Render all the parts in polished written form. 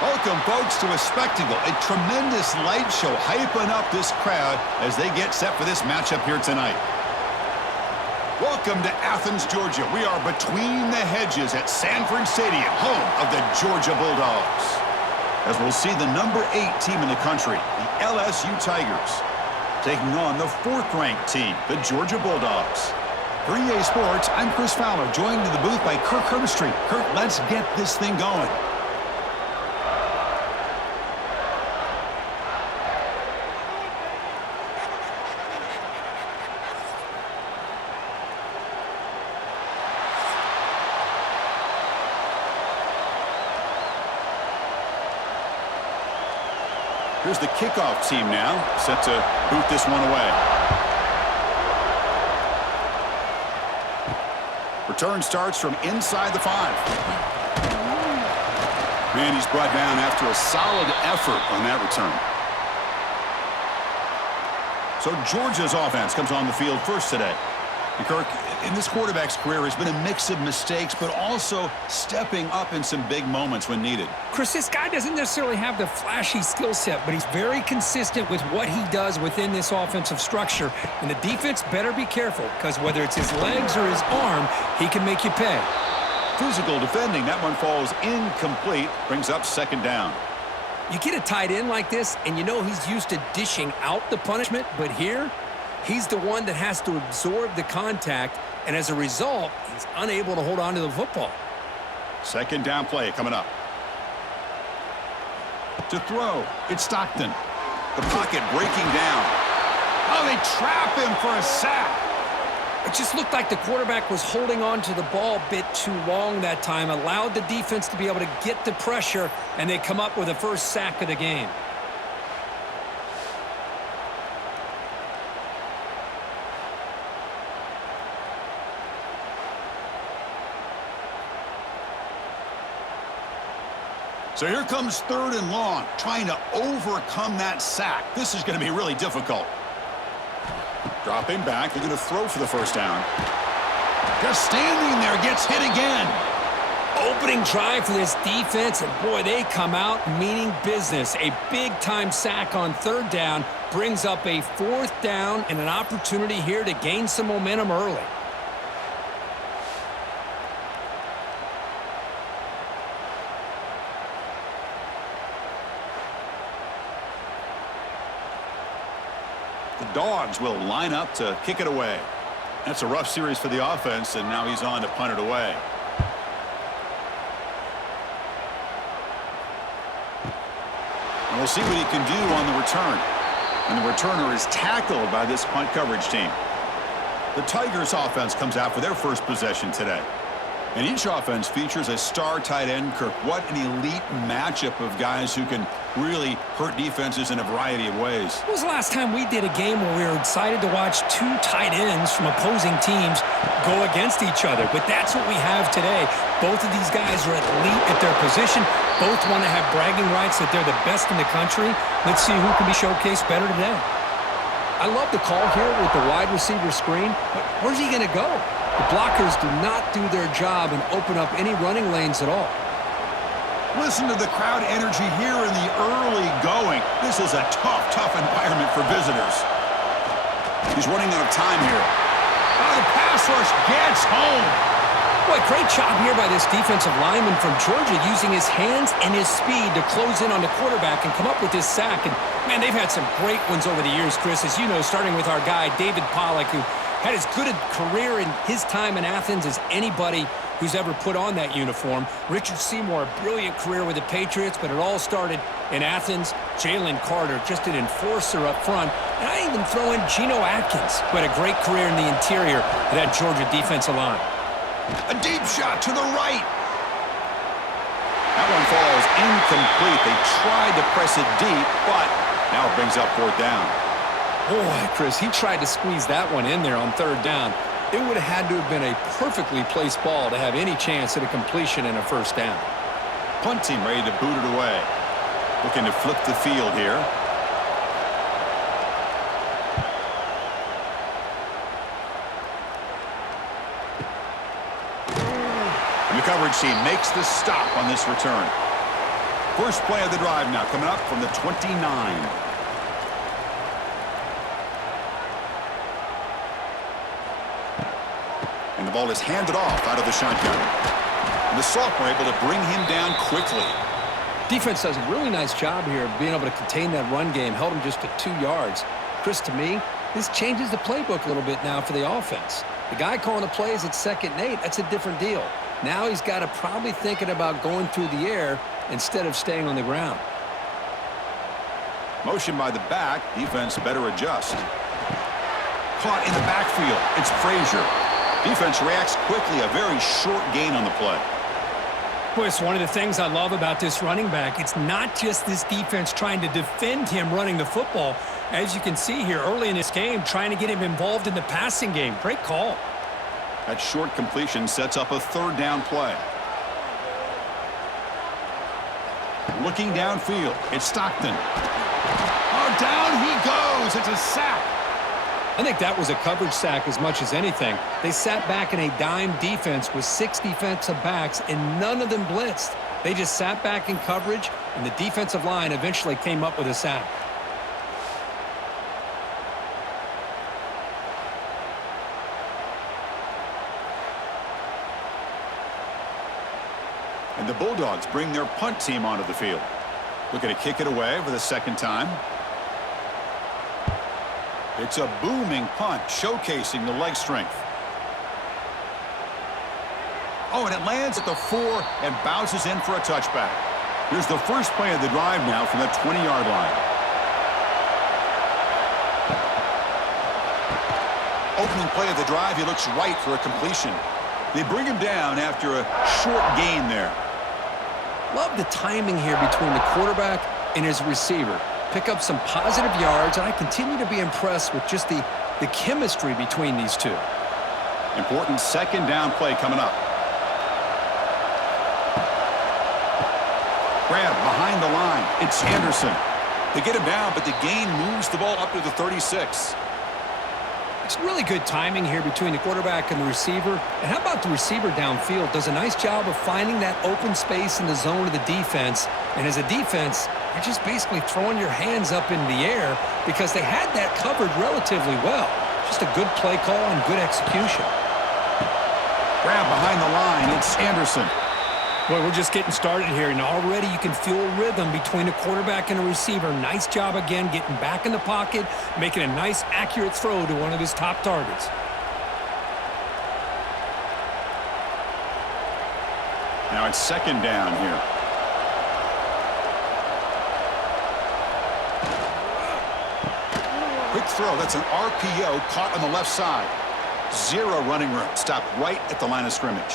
Welcome, folks, to a spectacle, a tremendous light show hyping up this crowd as they get set for this matchup here tonight. Welcome to Athens, Georgia. We are between the hedges at Sanford Stadium, home of the Georgia Bulldogs. As we'll see the number 8 team in the country, the LSU Tigers, taking on the 4th-ranked team, the Georgia Bulldogs. For EA Sports, I'm Chris Fowler, joined in the booth by Kirk Herbstreit. Kirk, let's get this thing going. Here's the kickoff team now, set to boot this one away. Return starts from inside the 5. Man, he's brought down after a solid effort on that return. So Georgia's offense comes on the field first today. And Kirk, in this quarterback's career, has been a mix of mistakes, but also stepping up in some big moments when needed. Chris, this guy doesn't necessarily have the flashy skill set, but he's very consistent with what he does within this offensive structure. And the defense better be careful, because whether it's his legs or his arm, he can make you pay. Physical defending, that one falls incomplete, brings up 2nd down. You get a tight end like this, and you know he's used to dishing out the punishment, but here, he's the one that has to absorb the contact, and as a result, he's unable to hold on to the football. 2nd down play coming up. To throw, it's Stockton. The pocket breaking down. Oh, they trap him for a sack. It just looked like the quarterback was holding on to the ball a bit too long that time, allowed the defense to be able to get the pressure, and they come up with the first sack of the game. So here comes 3rd and long, trying to overcome that sack. This is going to be really difficult. Dropping back, they're going to throw for the 1st down. Just standing there, gets hit again. Opening drive for this defense, and boy, they come out meaning business. A big-time sack on 3rd down brings up a 4th down and an opportunity here to gain some momentum early. Dogs will line up to kick it away. That's a rough series for the offense, and now he's on to punt it away. And we'll see what he can do on the return. And the returner is tackled by this punt coverage team. The Tigers offense comes out for their first possession today. And each offense features a star tight end. Kirk, what an elite matchup of guys who can really hurt defenses in a variety of ways. When was the last time we did a game where we were excited to watch 2 tight ends from opposing teams go against each other? But that's what we have today. Both of these guys are elite at their position. Both want to have bragging rights that they're the best in the country. Let's see who can be showcased better today. I love the call here with the wide receiver screen, but where's he going to go? The blockers do not do their job and open up any running lanes at all. Listen to the crowd energy here in the early going. This is a tough environment for visitors. He's running out of time here. Oh, the pass rush gets home. Boy, great job here by this defensive lineman from Georgia using his hands and his speed to close in on the quarterback and come up with this sack. And, man, they've had some great ones over the years, Chris, as you know, starting with our guy, David Pollack, who had as good a career in his time in Athens as anybody who's ever put on that uniform. Richard Seymour, a brilliant career with the Patriots, but it all started in Athens. Jalen Carter, just an enforcer up front. And I even throw in Geno Atkins, who had a great career in the interior of that Georgia defensive line. A deep shot to the right. That one falls incomplete. They tried to press it deep, but now it brings up 4th down. Boy, Chris, he tried to squeeze that one in there on 3rd down. It would have had to have been a perfectly placed ball to have any chance at a completion and a 1st down. Punt team ready to boot it away. Looking to flip the field here. And the coverage team makes the stop on this return. First play of the drive now coming up from the 29. And the ball is handed off out of the shotgun. And the sophomore able to bring him down quickly. Defense does a really nice job here of being able to contain that run game. Held him just to 2 yards. Chris, to me, this changes the playbook a little bit now for the offense. The guy calling the plays at 2nd and 8, that's a different deal. Now he's got to probably thinking about going through the air instead of staying on the ground. Motion by the back. Defense better adjust. Caught in the backfield. It's Frazier. Defense reacts quickly. A very short gain on the play. Boy, it's one of the things I love about this running back. It's not just this defense trying to defend him running the football. As you can see here early in this game, trying to get him involved in the passing game. Great call. That short completion sets up a 3rd down play. Looking downfield. It's Stockton. Oh, down he goes. It's a sack. I think that was a coverage sack as much as anything. They sat back in a dime defense with 6 defensive backs, and none of them blitzed. They just sat back in coverage, and the defensive line eventually came up with a sack. And the Bulldogs bring their punt team onto the field. Looking to kick it away for the 2nd time. It's a booming punt, showcasing the leg strength. Oh, and it lands at the 4 and bounces in for a touchback. Here's the first play of the drive now from the 20-yard line. Opening play of the drive, he looks right for a completion. They bring him down after a short gain there. Love the timing here between the quarterback and his receiver. Pick up some positive yards, and I continue to be impressed with just the chemistry between these two. Important 2nd down play coming up. Grab behind the line. It's Anderson. They get him down, but the gain moves the ball up to the 36. It's really good timing here between the quarterback and the receiver. And how about the receiver downfield? Does a nice job of finding that open space in the zone of the defense. And as a defense, you're just basically throwing your hands up in the air because they had that covered relatively well. Just a good play call and good execution. Grab behind the line. It's Anderson. Boy, we're just getting started here, and already you can feel a rhythm between the quarterback and the receiver. Nice job again getting back in the pocket, making a nice, accurate throw to one of his top targets. Now it's 2nd down here. Quick throw. That's an RPO caught on the left side. 0 running room. Stopped right at the line of scrimmage.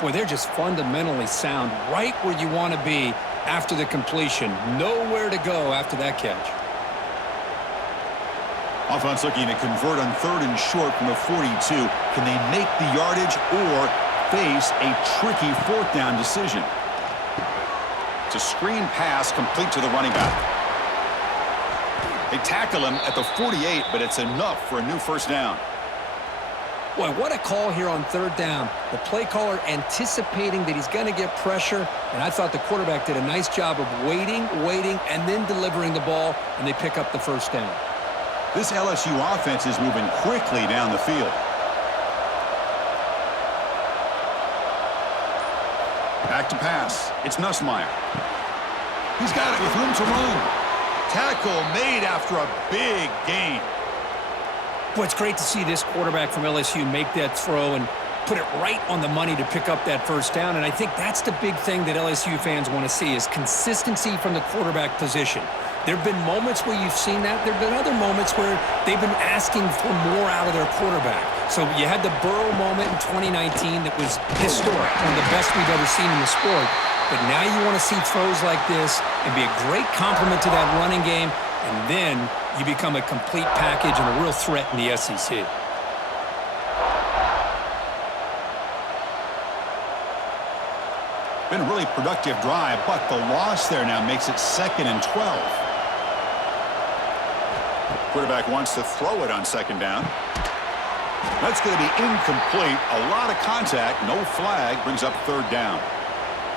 Boy, they're just fundamentally sound, right where you want to be after the completion. Nowhere to go after that catch. Offense looking to convert on 3rd and short from the 42. Can they make the yardage or face a tricky 4th down decision? It's a screen pass complete to the running back. They tackle him at the 48, but it's enough for a new 1st down. Boy, what a call here on 3rd down. The play caller anticipating that he's going to get pressure, and I thought the quarterback did a nice job of waiting, and then delivering the ball, and they pick up the 1st down. This LSU offense is moving quickly down the field. Back to pass. It's Nussmeier. He's got it with room to run. Tackle made after a big gain. Boy, it's great to see this quarterback from LSU make that throw and put it right on the money to pick up that 1st down. And I think that's the big thing that LSU fans want to see is consistency from the quarterback position. There have been moments where you've seen that. There have been other moments where they've been asking for more out of their quarterback. So you had the Burrow moment in 2019 that was historic, one of the best we've ever seen in the sport. But now you want to see throws like this and be a great complement to that running game, and then you become a complete package and a real threat in the SEC. Been a really productive drive, but the loss there now makes it 2nd and 12. Quarterback wants to throw it on 2nd down. That's going to be incomplete. A lot of contact, no flag, brings up 3rd down.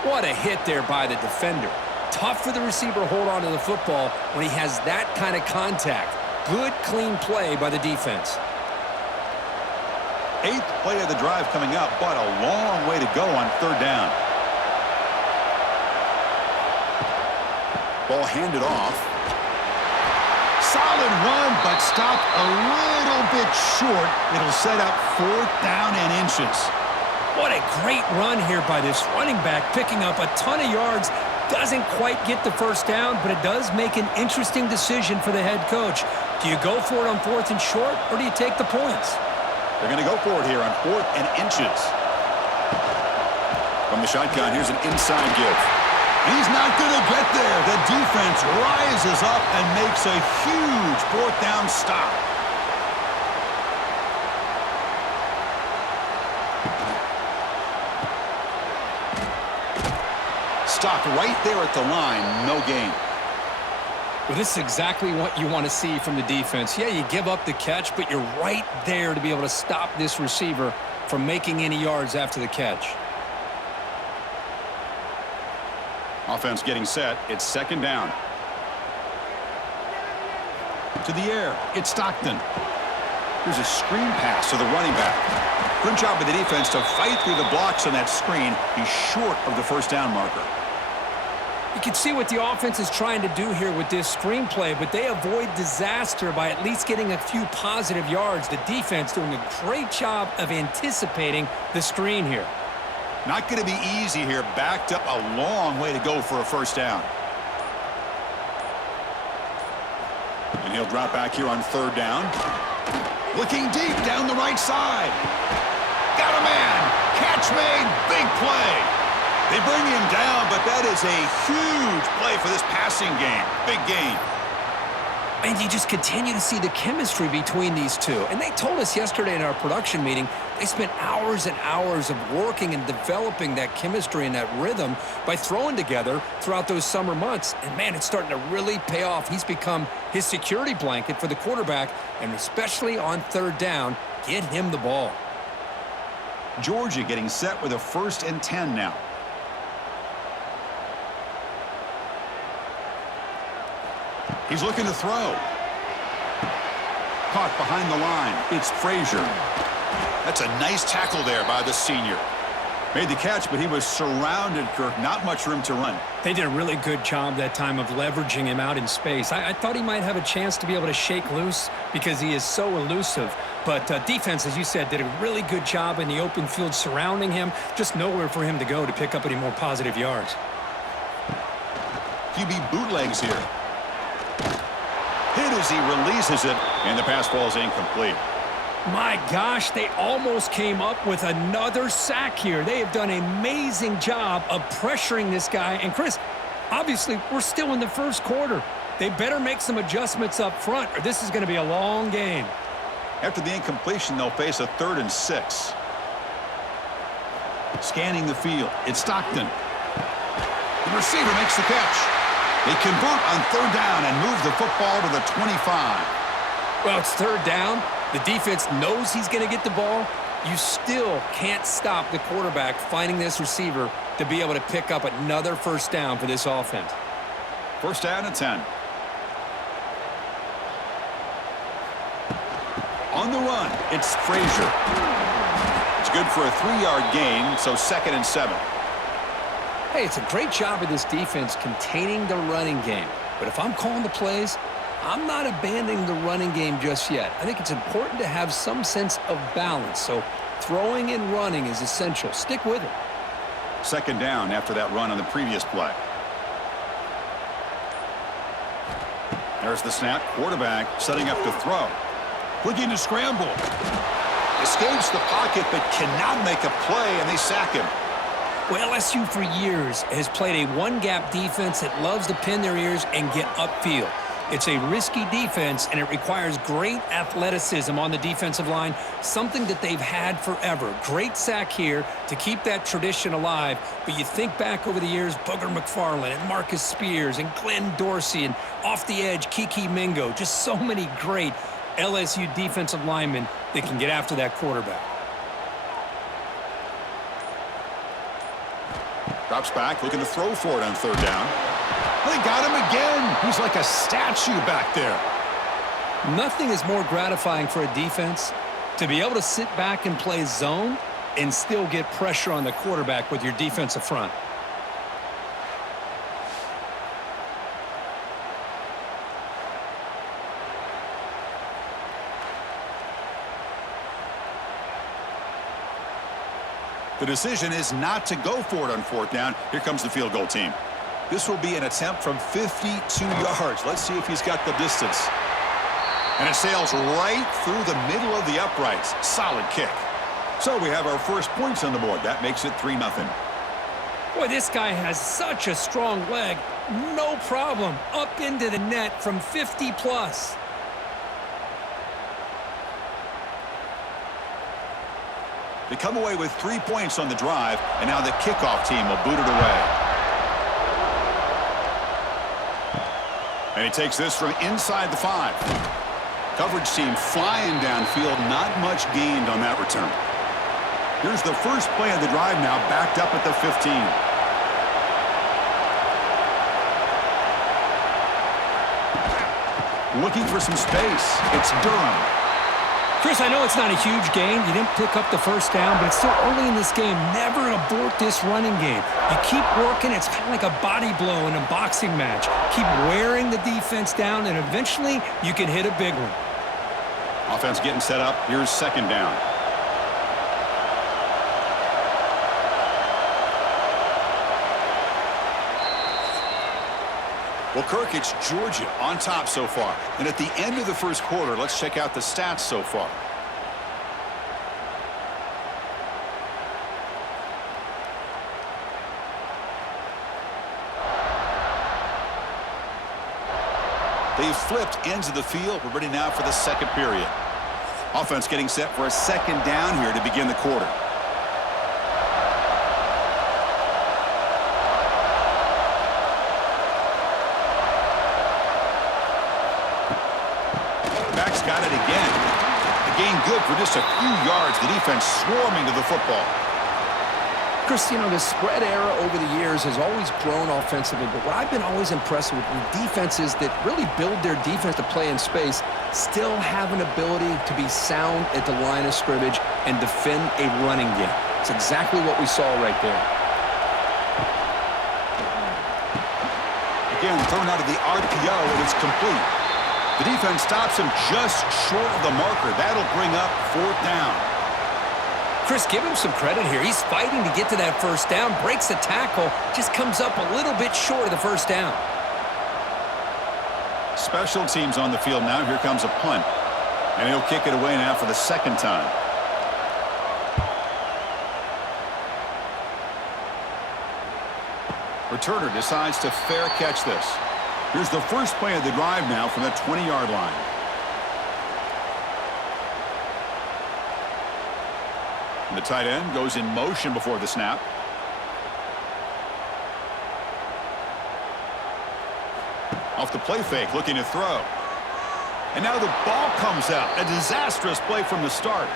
What a hit there by the defender. Tough for the receiver to hold on to the football when he has that kind of contact. Good, clean play by the defense. 8th play of the drive coming up, but a long way to go on 3rd down. Ball handed off. Solid run, but stopped a little bit short. It'll set up 4th down and inches. What a great run here by this running back, picking up a ton of yards. Doesn't quite get the 1st down, but it does make an interesting decision for the head coach. Do you go for it on 4th and short, or do you take the points? They're going to go for it here on 4th and inches. From the shotgun, here's an inside give. He's not going to get there. The defense rises up and makes a huge 4th down stop. Stopped right there at the line. No gain. Well, this is exactly what you want to see from the defense. Yeah, you give up the catch, but you're right there to be able to stop this receiver from making any yards after the catch. Offense getting set. It's 2nd down. To the air. It's Stockton. Here's a screen pass to the running back. Good job by the defense to fight through the blocks on that screen. He's short of the 1st down marker. You can see what the offense is trying to do here with this screenplay, but they avoid disaster by at least getting a few positive yards. The defense doing a great job of anticipating the screen here. Not going to be easy here. Backed up a long way to go for a 1st down. And he'll drop back here on 3rd down. Looking deep down the right side. Got a man. Catch made. Big play. They bring him down, but that is a huge play for this passing game. Big gain. And you just continue to see the chemistry between these two. And they told us yesterday in our production meeting, they spent hours and hours of working and developing that chemistry and that rhythm by throwing together throughout those summer months. And, man, it's starting to really pay off. He's become his security blanket for the quarterback, and especially on 3rd down, get him the ball. Georgia getting set with a 1st and 10 now. He's looking to throw. Caught behind the line. It's Frazier. That's a nice tackle there by the senior. Made the catch, but he was surrounded, Kirk. Not much room to run. They did a really good job that time of leveraging him out in space. I thought he might have a chance to be able to shake loose because he is so elusive. But defense, as you said, did a really good job in the open field surrounding him. Just nowhere for him to go to pick up any more positive yards. QB bootlegs here. Hit as he releases it, and the pass falls incomplete. My gosh, they almost came up with another sack here. They have done an amazing job of pressuring this guy. And, Chris, obviously, we're still in the 1st quarter. They better make some adjustments up front, or this is going to be a long game. After the incompletion, they'll face a 3rd and 6. Scanning the field. It's Stockton. The receiver makes the catch. They convert on 3rd down and move the football to the 25. Well, it's 3rd down. The defense knows he's going to get the ball. You still can't stop the quarterback finding this receiver to be able to pick up another 1st down for this offense. 1st down and 10. On the run, it's Frazier. It's good for a 3-yard gain, so 2nd and 7. Hey, it's a great job of this defense containing the running game. But if I'm calling the plays, I'm not abandoning the running game just yet. I think it's important to have some sense of balance. So throwing and running is essential. Stick with it. 2nd down after that run on the previous play. There's the snap. Quarterback setting up to throw. Looking to scramble. Escapes the pocket but cannot make a play, and they sack him. Well, LSU for years has played a one-gap defense that loves to pin their ears and get upfield. It's a risky defense, and it requires great athleticism on the defensive line, something that they've had forever. Great sack here to keep that tradition alive. But you think back over the years, Booger McFarland and Marcus Spears and Glenn Dorsey and off the edge, Kiki Mingo, just so many great LSU defensive linemen that can get after that quarterback. Drops back, looking to throw for it on third down. They got him again. He's like a statue back there. Nothing is more gratifying for a defense to be able to sit back and play zone and still get pressure on the quarterback with your defensive front. The decision is not to go for it on fourth down. Here comes the field goal team. This will be an attempt from 52 yards. Let's see if he's got the distance. And it sails right through the middle of the uprights. Solid kick. So we have our first points on the board. That makes it 3-0. Boy, this guy has such a strong leg. No problem. Up into the net from 50+. They come away with 3 points on the drive, and now the kickoff team will boot it away. And he takes this from inside the 5. Coverage team flying downfield, not much gained on that return. Here's the first play of the drive now, backed up at the 15. Looking for some space. It's Durham. Chris, I know it's not a huge gain. You didn't pick up the first down, but it's still early in this game. Never abort this running game. You keep working. It's kind of like a body blow in a boxing match. Keep wearing the defense down, and eventually you can hit a big one. Offense getting set up. Here's second down. Well, Kirk, it's Georgia on top so far. And at the end of the first quarter, let's check out the stats so far. They've flipped ends of the field. We're ready now for the second period. Offense getting set for a second down here to begin the quarter. Back's got it again. A gain good for just a few yards. The defense swarming to the football. Chris, you know, the spread era over the years has always grown offensively, but what I've been always impressed with defenses that really build their defense to play in space still have an ability to be sound at the line of scrimmage and defend a running game. It's exactly what we saw right there. Again, thrown out of the RPO, and it's complete. The defense stops him just short of the marker. That'll bring up fourth down. Chris, give him some credit here. He's fighting to get to that first down, breaks the tackle, just comes up a little bit short of the first down. Special teams on the field now. Here comes a punt. And he'll kick it away now for the second time. Returner decides to fair catch this. Here's the first play of the drive now from the 20-yard line. And the tight end goes in motion before the snap. Off the play fake, looking to throw. And now the ball comes out. A disastrous play from the start.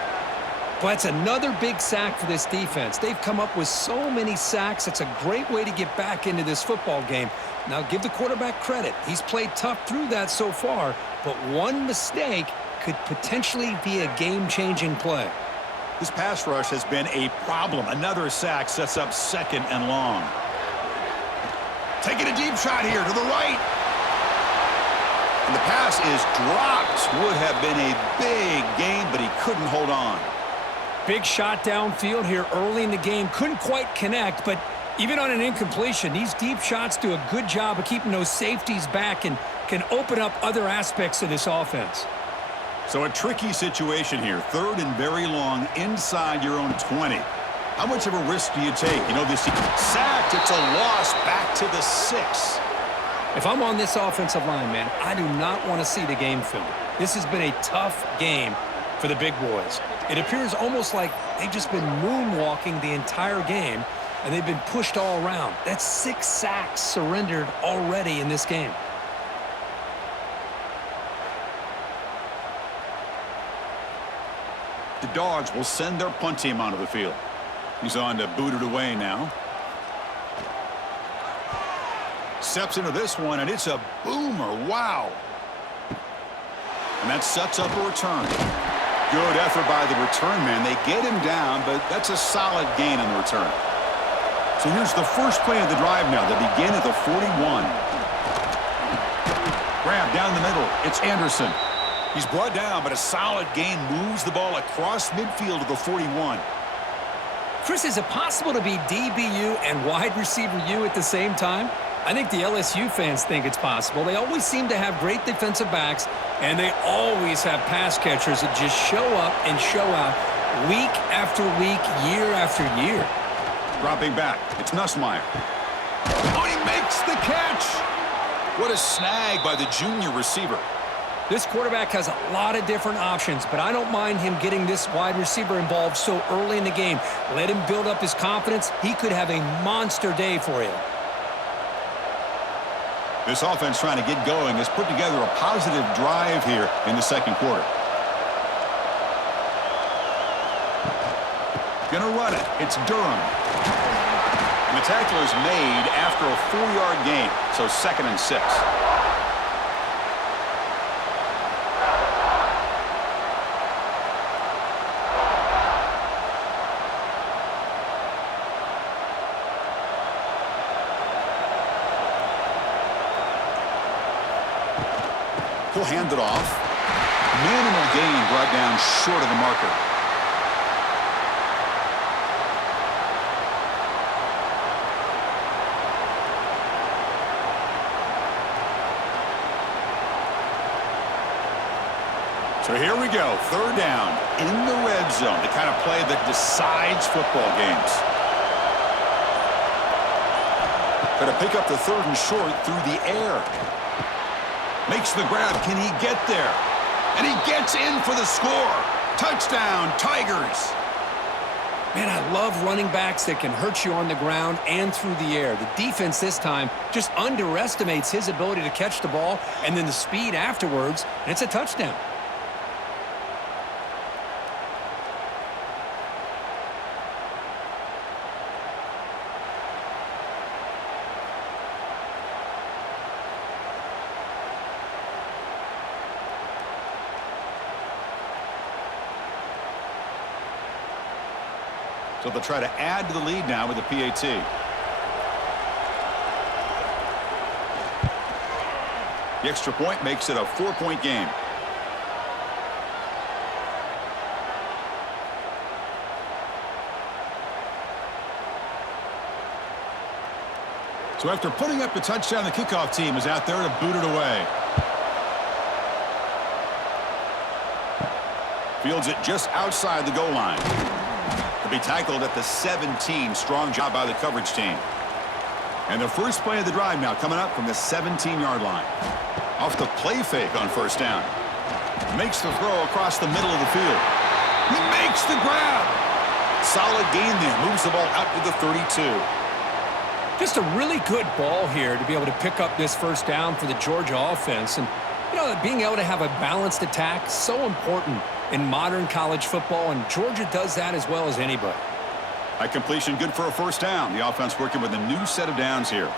But it's another big sack for this defense. They've come up with so many sacks. It's a great way to get back into this football game. Now, give the quarterback credit. He's played tough through that so far, but one mistake could potentially be a game-changing play. This pass rush has been a problem. Another sack sets up second and long. Taking a deep shot here to the right. And the pass is dropped. Would have been a big gain, but he couldn't hold on. Big shot downfield here early in the game. Couldn't quite connect, but even on an incompletion, these deep shots do a good job of keeping those safeties back and can open up other aspects of this offense. So a tricky situation here. Third and very long inside your own 20. How much of a risk do you take? You know, this sacked. It's a loss back to the 6. If I'm on this offensive line, man, I do not want to see the game film. This has been a tough game for the big boys. It appears almost like they've just been moonwalking the entire game, and they've been pushed all around. That's 6 sacks surrendered already in this game. The Dogs will send their punt team onto the field. He's on to boot it away now. Steps into this one, and it's a boomer. Wow. And that sets up a return. Good effort by the return man. They get him down, but that's a solid gain on the return. So here's the first play of the drive now. They begin at the 41. Grab down the middle. It's Anderson. He's brought down, but a solid gain moves the ball across midfield to the 41. Chris, is it possible to be DBU and wide receiver U at the same time? I think the LSU fans think it's possible. They always seem to have great defensive backs, and they always have pass catchers that just show up and show out week after week, year after year. Dropping back, it's Nussmeier. Oh, he makes the catch! What a snag by the junior receiver. This quarterback has a lot of different options, but I don't mind him getting this wide receiver involved so early in the game. Let him build up his confidence. He could have a monster day for you. This offense trying to get going has put together a positive drive here in the second quarter. Gonna run it. It's Durham. And the tackle is made after a 4-yard gain, so 2nd and 6. He'll hand it off. Minimal gain brought down short of the marker. So here we go, 3rd down in the red zone, the kind of play that decides football games. Going to pick up the 3rd and short through the air. Makes the grab. Can he get there? And he gets in for the score. Touchdown, Tigers. Man, I love running backs that can hurt you on the ground and through the air. The defense this time just underestimates his ability to catch the ball and then the speed afterwards, and it's a touchdown. So they'll try to add to the lead now with the PAT. The extra point makes it a 4-point game. So after putting up the touchdown, the kickoff team is out there to boot it away. Fields it just outside the goal line. To be tackled at the 17. Strong job by the coverage team. And the first play of the drive now coming up from the 17-yard line. Off the play fake on 1st down. Makes the throw across the middle of the field. He makes the grab. Solid gain there. Moves the ball out to the 32. Just a really good ball here to be able to pick up this 1st down for the Georgia offense. And, you know, being able to have a balanced attack, so important in modern college football, and Georgia does that as well as anybody. That completion good for a 1st down. The offense working with a new set of downs here.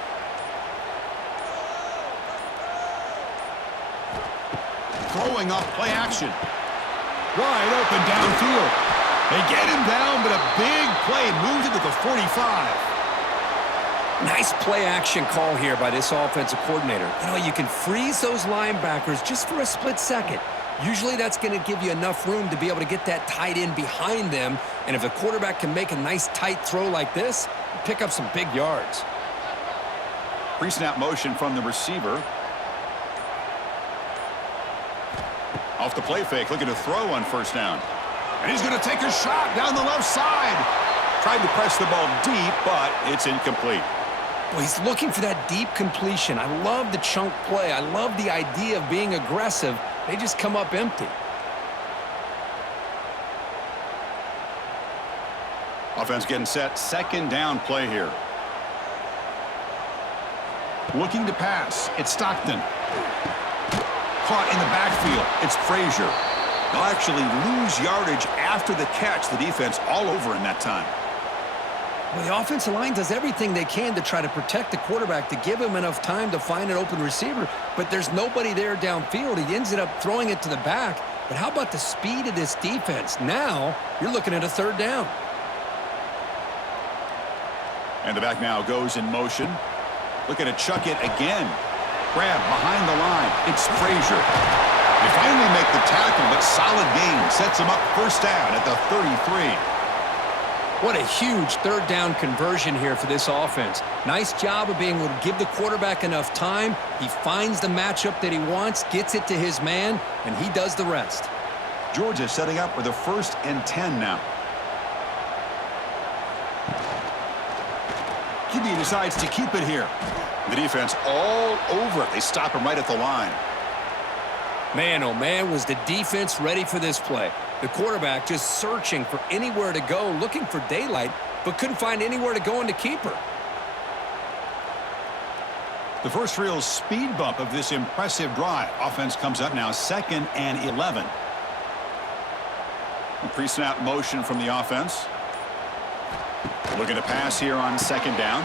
Throwing off play action. Wide open downfield. They get him down, but a big play moves it to the 45. Nice play action call here by this offensive coordinator. You know, you can freeze those linebackers just for a split second. Usually that's going to give you enough room to be able to get that tight end behind them. And if the quarterback can make a nice tight throw like this, pick up some big yards. Pre-snap motion from the receiver. Off the play fake, looking to throw on 1st down. And he's going to take a shot down the left side. Tried to press the ball deep, but it's incomplete. Well, he's looking for that deep completion. I love the chunk play. I love the idea of being aggressive. They just come up empty. Offense getting set. 2nd down play here. Looking to pass. It's Stockton. Caught in the backfield. It's Frazier. They'll actually lose yardage after the catch. The defense all over in that time. Well, the offensive line does everything they can to try to protect the quarterback, to give him enough time to find an open receiver, but there's nobody there downfield. He ends up throwing it to the back. But how about the speed of this defense? Now you're looking at a third down. And the back now goes in motion. Looking to chuck it again. Grab behind the line. It's Frazier. They finally make the tackle, but solid gain sets him up first down at the 33. What a huge third down conversion here for this offense. Nice job of being able to give the quarterback enough time. He finds the matchup that he wants, gets it to his man, and he does the rest. Georgia setting up for the 1st and 10 now. QB decides to keep it here. The defense all over it. They stop him right at the line. Man, oh man, was the defense ready for this play. The quarterback just searching for anywhere to go, looking for daylight, but couldn't find anywhere to go in the keeper. The first real speed bump of this impressive drive. Offense comes up now 2nd and 11. Pre-snap motion from the offense. Looking to pass here on 2nd down.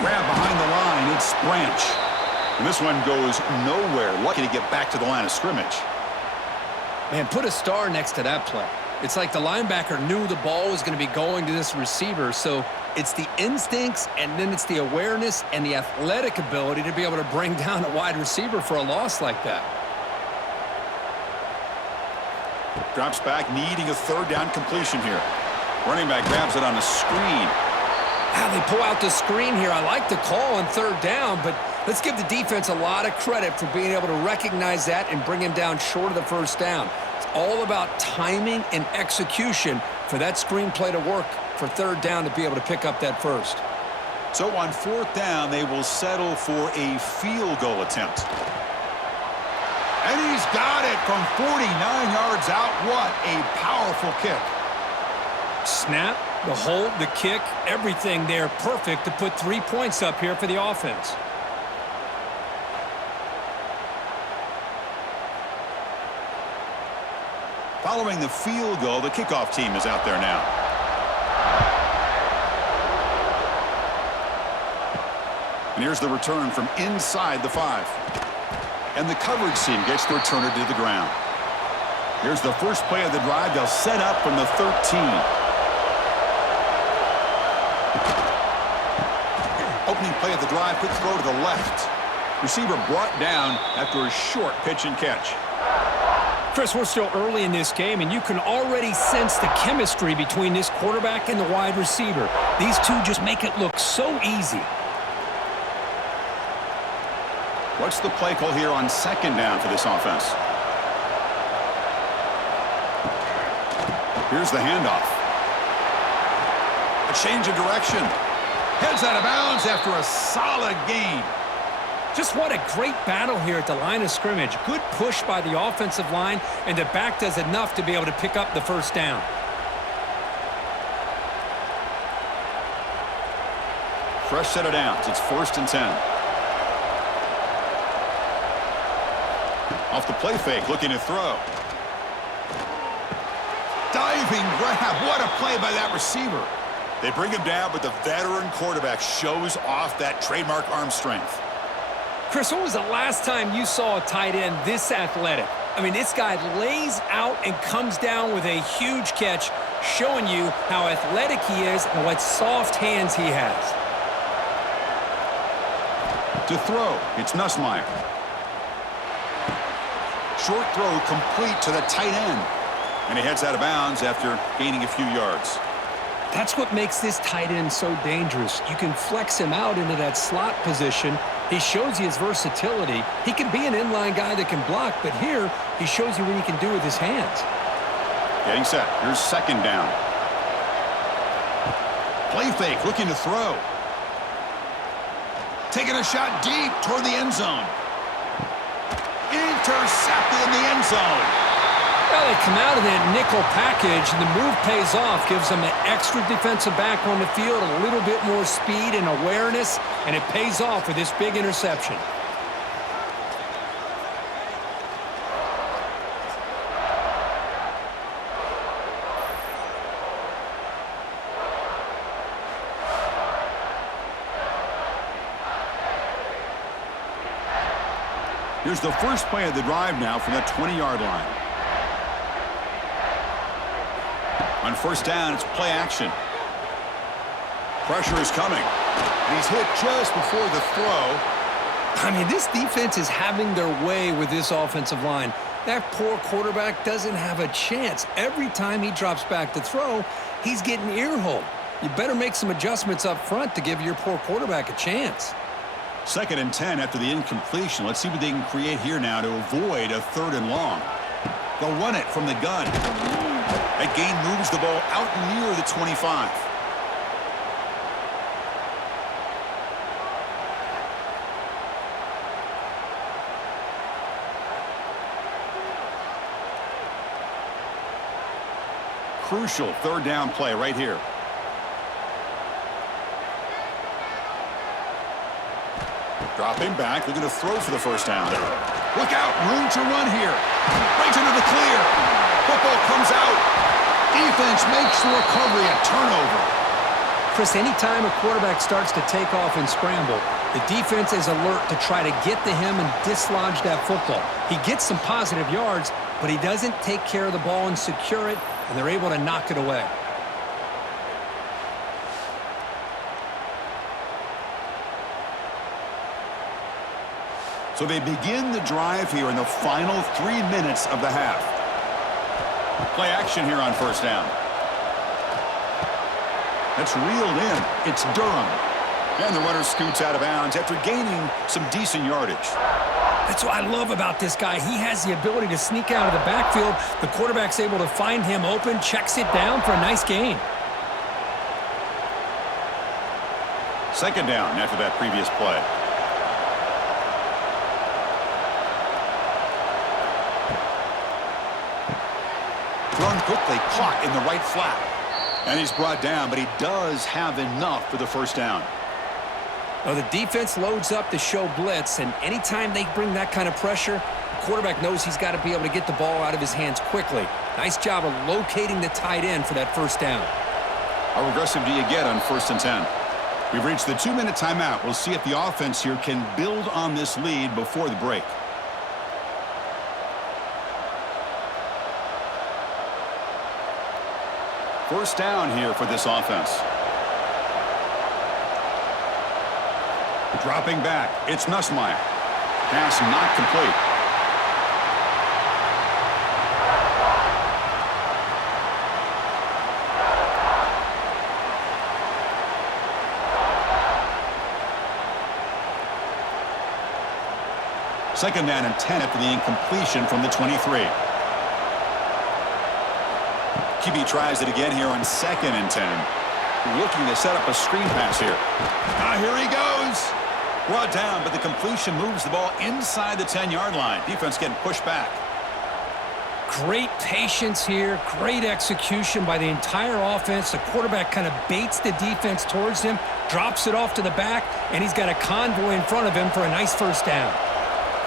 Grab behind the line. It's Branch. And this one goes nowhere. Lucky to get back to the line of scrimmage. Man, put a star next to that play. It's like the linebacker knew the ball was going to be going to this receiver, so it's the instincts and then it's the awareness and the athletic ability to be able to bring down a wide receiver for a loss like that. Drops back, needing a third down completion here. Running back grabs it on a screen. Now they pull out the screen here. I like the call on third down, but let's give the defense a lot of credit for being able to recognize that and bring him down short of the first down. It's all about timing and execution for that screen play to work for third down to be able to pick up that first. So on 4th down, they will settle for a field goal attempt. And he's got it from 49 yards out. What a powerful kick. Snap, the hold, the kick, everything there perfect to put 3 points up here for the offense. Following the field goal, the kickoff team is out there now. And here's the return from inside the 5. And the coverage team gets the returner to the ground. Here's the first play of the drive. They'll set up from the 13. Opening play of the drive, quick throw to the left. Receiver brought down after a short pitch and catch. Chris, we're still early in this game, and you can already sense the chemistry between this quarterback and the wide receiver. These two just make it look so easy. What's the play call here on 2nd down for this offense? Here's the handoff. A change of direction. Heads out of bounds after a solid gain. Just what a great battle here at the line of scrimmage. Good push by the offensive line, and the back does enough to be able to pick up the first down. Fresh set of downs. It's 1st and 10. Off the play fake, looking to throw. Diving grab. What a play by that receiver. They bring him down, but the veteran quarterback shows off that trademark arm strength. Chris, when was the last time you saw a tight end this athletic? I mean, this guy lays out and comes down with a huge catch, showing you how athletic he is and what soft hands he has. To throw, it's Nussmeier. Short throw complete to the tight end. And he heads out of bounds after gaining a few yards. That's what makes this tight end so dangerous. You can flex him out into that slot position. He shows you his versatility. He can be an inline guy that can block, but here he shows you what he can do with his hands. Getting set. Here's 2nd down. Play fake, looking to throw. Taking a shot deep toward the end zone. Intercepted in the end zone. Well, they come out of that nickel package, and the move pays off, gives them an extra defensive back on the field, a little bit more speed and awareness, and it pays off with this big interception. Here's the first play of the drive now from that 20-yard line. On first down, it's play action. Pressure is coming. And he's hit just before the throw. I mean, this defense is having their way with this offensive line. That poor quarterback doesn't have a chance. Every time he drops back to throw, he's getting ear-holed. You better make some adjustments up front to give your poor quarterback a chance. 2nd and 10 after the incompletion. Let's see what they can create here now to avoid a 3rd and long. They'll run it from the gun. That gain moves the ball out near the 25. Crucial 3rd down play right here. Dropping back, looking to throw for the first down. Look out, room to run here. Right into the clear. Football comes out. Defense makes the recovery a turnover. Chris, anytime a quarterback starts to take off and scramble, the defense is alert to try to get to him and dislodge that football. He gets some positive yards, but he doesn't take care of the ball and secure it, and they're able to knock it away. So they begin the drive here in the final 3 minutes of the half. Play action here on first down. That's reeled in. It's Durham. And the runner scoots out of bounds after gaining some decent yardage. That's what I love about this guy. He has the ability to sneak out of the backfield. The quarterback's able to find him open, checks it down for a nice gain. 2nd down after that previous play. Thrown quickly, caught in the right flat. And he's brought down, but he does have enough for the first down. Well, the defense loads up to show blitz, and anytime they bring that kind of pressure, the quarterback knows he's got to be able to get the ball out of his hands quickly. Nice job of locating the tight end for that first down. How aggressive do you get on 1st and 10? We've reached the 2-minute timeout. We'll see if the offense here can build on this lead before the break. First down here for this offense. Dropping back, it's Nussmeier. Pass not complete. Second down and 10 after the incompletion from the 23. QB tries it again here on 2nd and 10. Looking to set up a screen pass here. Here he goes. Brought down, but the completion moves the ball inside the 10-yard line. Defense getting pushed back. Great patience here. Great execution by the entire offense. The quarterback kind of baits the defense towards him, drops it off to the back, and he's got a convoy in front of him for a nice first down.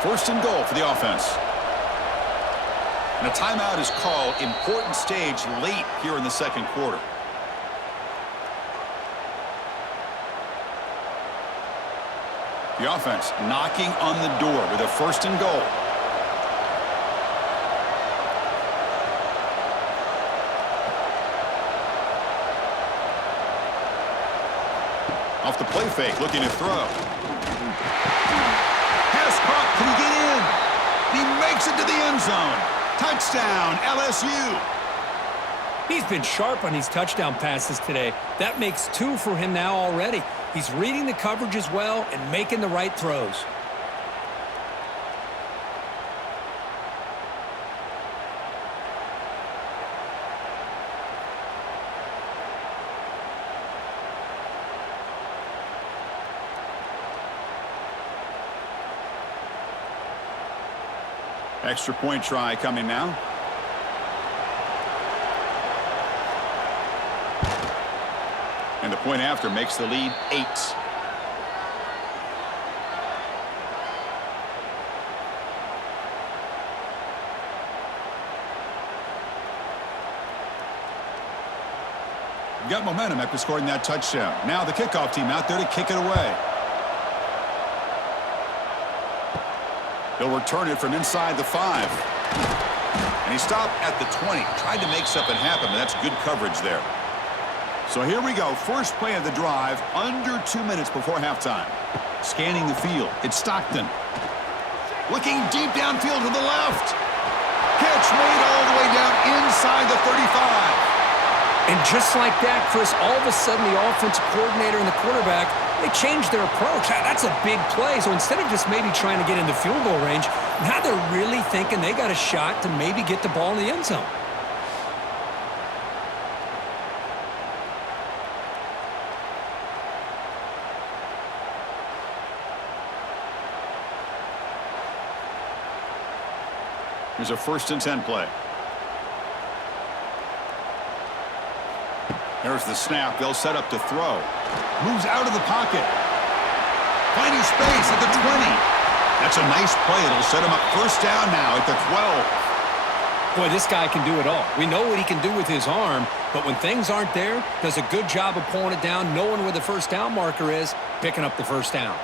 1st and goal for the offense. And a timeout is called. Important stage late here in the 2nd quarter. The offense knocking on the door with a 1st and goal. Off the play fake, looking to throw. Pass caught, can he get in? He makes it to the end zone. Touchdown, LSU. He's been sharp on these touchdown passes today. That makes 2 for him now already. He's reading the coverage as well and making the right throws. Extra point try coming now. And the point after makes the lead 8. Got momentum after scoring that touchdown. Now the kickoff team out there to kick it away. He'll return it from inside the 5. And he stopped at the 20. Tried to make something happen, but that's good coverage there. So here we go. First play of the drive, under 2 minutes before halftime. Scanning the field. It's Stockton. Looking deep downfield to the left. Catch made all the way down inside the 35. And just like that, Chris, all of a sudden the offensive coordinator and the quarterback, they changed their approach. That's a big play. So instead of just maybe trying to get into field goal range, now they're really thinking they got a shot to maybe get the ball in the end zone. Here's a 1st and 10 play. There's the snap. They'll set up to throw. Moves out of the pocket. Finding space at the 20. That's a nice play. It'll set him up 1st down now at the 12. Boy, this guy can do it all. We know what he can do with his arm, but when things aren't there, does a good job of pulling it down, knowing where the 1st down marker is, picking up the 1st down.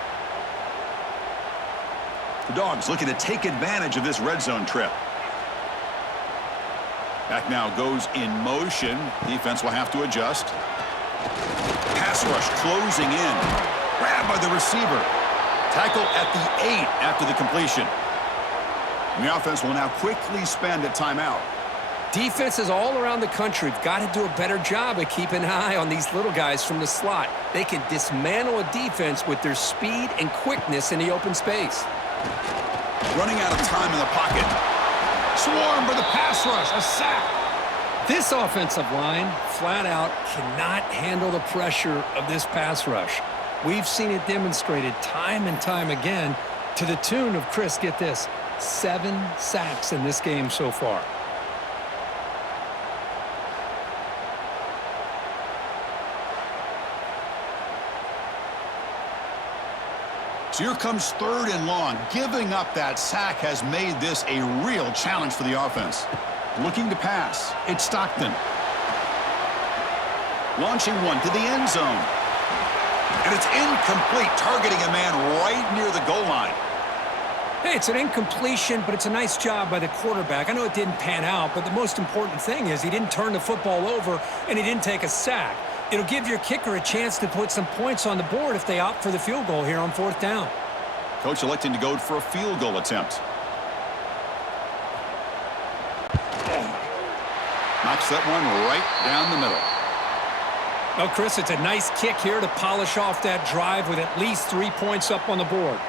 The Dogs looking to take advantage of this red zone trip. Back now goes in motion. Defense will have to adjust. Pass rush closing in. Grabbed by the receiver. Tackle at the 8 after the completion. And the offense will now quickly spend a timeout. Defenses all around the country have got to do a better job of keeping an eye on these little guys from the slot. They can dismantle a defense with their speed and quickness in the open space. Running out of time in the pocket. Swarmed by the pass rush. A sack. This offensive line, flat out, cannot handle the pressure of this pass rush. We've seen it demonstrated time and time again to the tune of, Chris, get this, 7 sacks in this game so far. So here comes 3rd and long. Giving up that sack has made this a real challenge for the offense. Looking to pass. It's Stockton. Launching one to the end zone. And it's incomplete, targeting a man right near the goal line. Hey, it's an incompletion, but it's a nice job by the quarterback. I know it didn't pan out, but the most important thing is he didn't turn the football over and he didn't take a sack. It'll give your kicker a chance to put some points on the board if they opt for the field goal here on 4th down. Coach electing to go for a field goal attempt. Knocks that one right down the middle. Well, Chris, it's a nice kick here to polish off that drive with at least 3 points up on the board.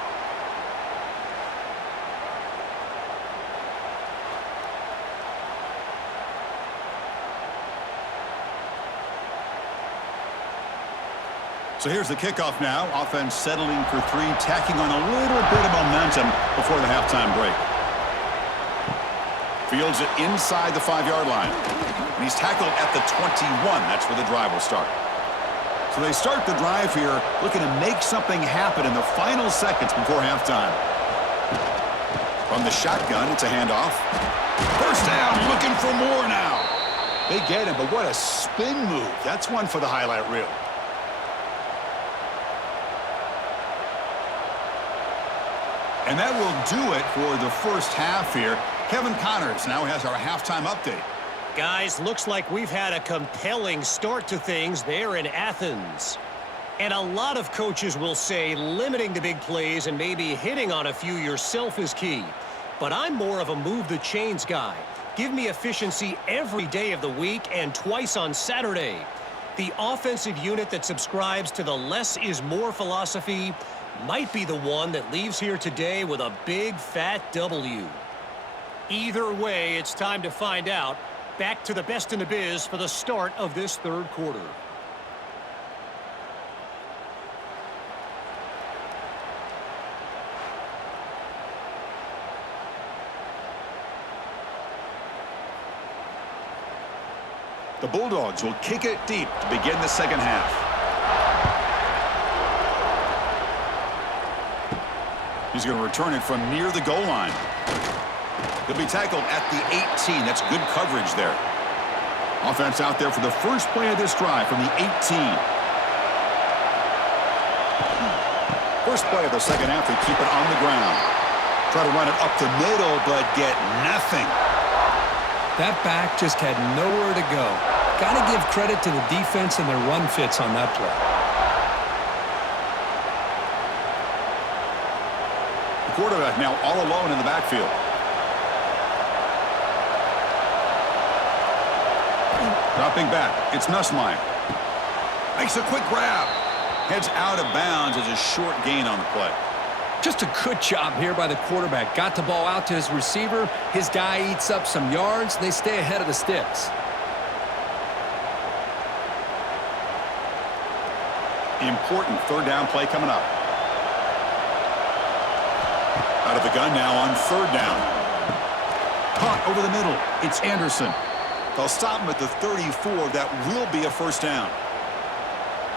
So here's the kickoff now. Offense settling for 3, tacking on a little bit of momentum before the halftime break. Fields it inside the 5-yard line. And he's tackled at the 21. That's where the drive will start. So they start the drive here looking to make something happen in the final seconds before halftime. From the shotgun, it's a handoff. 1st down, looking for more now. They get him, but what a spin move. That's one for the highlight reel. And that will do it for the 1st half here. Kevin Connors now has our halftime update. Guys, looks like we've had a compelling start to things there in Athens. And a lot of coaches will say limiting the big plays and maybe hitting on a few yourself is key. But I'm more of a move the chains guy. Give me efficiency every day of the week and twice on Saturday. The offensive unit that subscribes to the less is more philosophy might be the one that leaves here today with a big fat W. Either way, it's time to find out. Back to the best in the biz for the start of this 3rd quarter. The Bulldogs will kick it deep to begin the 2nd half. He's going to return it from near the goal line. He'll be tackled at the 18. That's good coverage there. Offense out there for the first play of this drive from the 18. First play of the 2nd half, they keep it on the ground. Try to run it up the middle, but get nothing. That back just had nowhere to go. Got to give credit to the defense and their run fits on that play. The quarterback now all alone in the backfield. Dropping back, it's Nussmeier. Makes a quick grab. Heads out of bounds as a short gain on the play. Just a good job here by the quarterback. Got the ball out to his receiver. His guy eats up some yards. They stay ahead of the sticks. Important third down play coming up. Out of the gun now on third down. Caught over the middle. It's Anderson. They'll stop him at the 34. That will be a first down.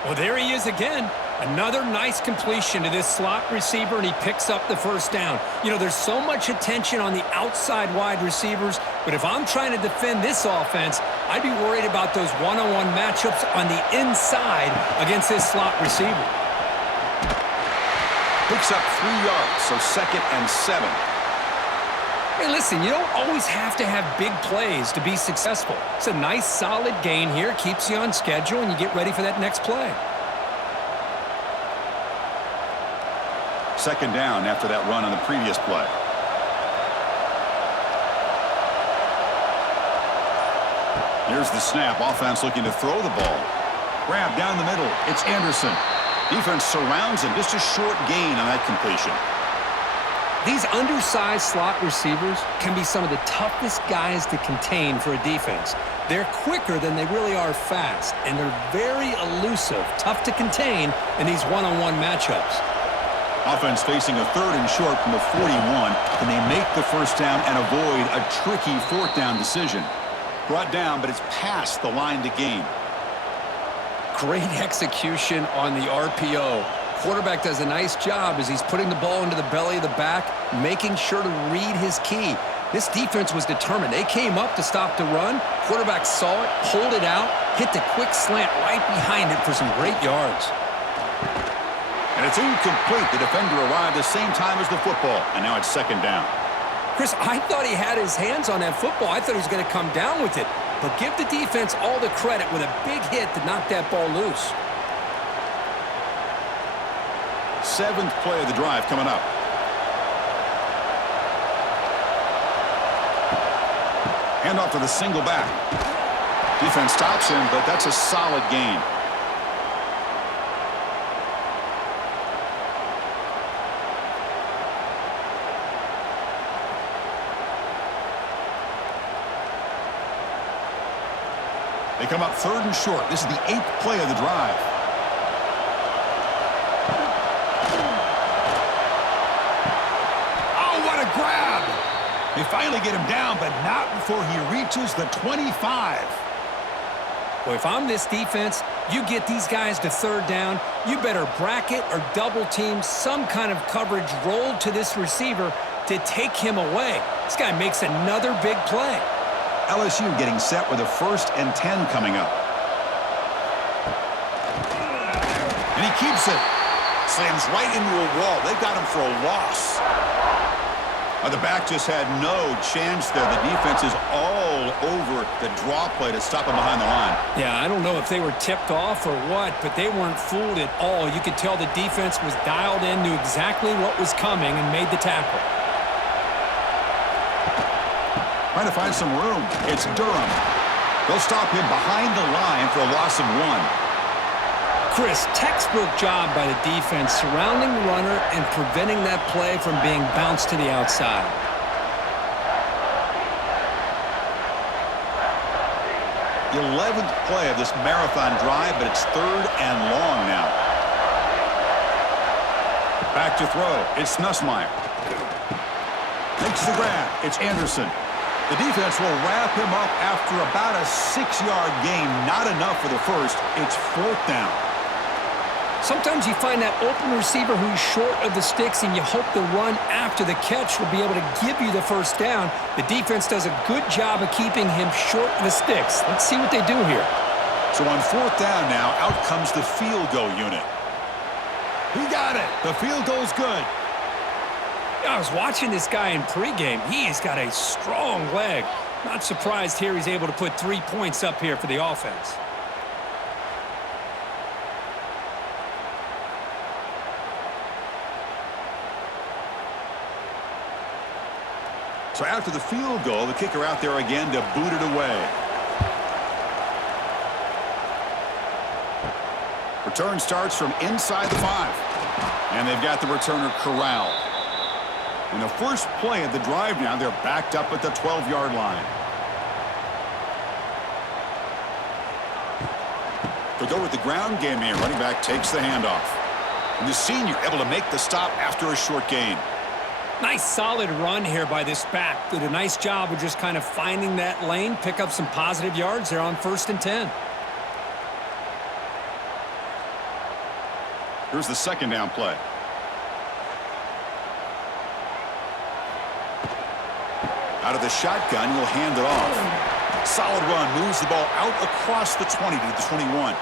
Well, there he is again. Another nice completion to this slot receiver, and he picks up the first down. You know, there's so much attention on the outside wide receivers, but if I'm trying to defend this offense, I'd be worried about those one-on-one matchups on the inside against this slot receiver. Picks up 3 yards, so 2nd and 7. Hey, listen, you don't always have to have big plays to be successful. It's a nice, solid gain here, keeps you on schedule, and you get ready for that next play. 2nd down after that run on the previous play. Here's the snap. Offense looking to throw the ball. Grab down the middle. It's Anderson. Defense surrounds him. Just a short gain on that completion. These undersized slot receivers can be some of the toughest guys to contain for a defense. They're quicker than they really are fast, and they're very elusive, tough to contain in these one-on-one matchups. Offense facing a 3rd and short from the 41. Can they make the first down and avoid a tricky 4th down decision? Brought down, but it's past the line to gain. Great execution on the RPO. Quarterback does a nice job as he's putting the ball into the belly of the back, making sure to read his key. This defense was determined. They came up to stop the run. Quarterback saw it, pulled it out, hit the quick slant right behind it for some great yards. And it's incomplete. The defender arrived the same time as the football, and now it's 2nd down. Chris, I thought he had his hands on that football. I thought he was going to come down with it. But give the defense all the credit with a big hit to knock that ball loose. 7th play of the drive coming up. Hand off to the single back. Defense stops him, but that's a solid gain. They come up 3rd and short. This is the 8th play of the drive. Oh, what a grab! They finally get him down, but not before he reaches the 25. Boy, if I'm this defense, you get these guys to 3rd down, you better bracket or double team some kind of coverage rolled to this receiver to take him away. This guy makes another big play. LSU getting set with a 1st and 10 coming up. And he keeps it. Slams right into a wall. They've got him for a loss. The back just had no chance there. The defense is all over the draw play to stop him behind the line. Yeah, I don't know if they were tipped off or what, but they weren't fooled at all. You could tell the defense was dialed in, knew exactly what was coming, and made the tackle. Trying to find some room. It's Durham. They'll stop him behind the line for a loss of 1. Chris, textbook job by the defense surrounding the runner and preventing that play from being bounced to the outside. The 11th play of this marathon drive, but it's 3rd and long now. Back to throw. It's Nussmeier. Makes the grab. It's Anderson. The defense will wrap him up after about a 6-yard gain. Not enough for the first. It's 4th down. Sometimes you find that open receiver who's short of the sticks, and you hope the run after the catch will be able to give you the first down. The defense does a good job of keeping him short of the sticks. Let's see what they do here. So on 4th down now, out comes the field goal unit. He got it. The field goal's good. I was watching this guy in pregame. He has got a strong leg. Not surprised here he's able to put 3 points up here for the offense. So after the field goal, the kicker out there again to boot it away. Return starts from inside the 5. And they've got the returner corralled. In the first play of the drive now, they're backed up at the 12-yard line. To go with the ground game here, running back takes the handoff. And the senior able to make the stop after a short gain. Nice solid run here by this back. Did a nice job of just kind of finding that lane, pick up some positive yards there on 1st and 10. Here's the second down play. Out of the shotgun, will hand it off. Solid run, moves the ball out across the 20 to the 21.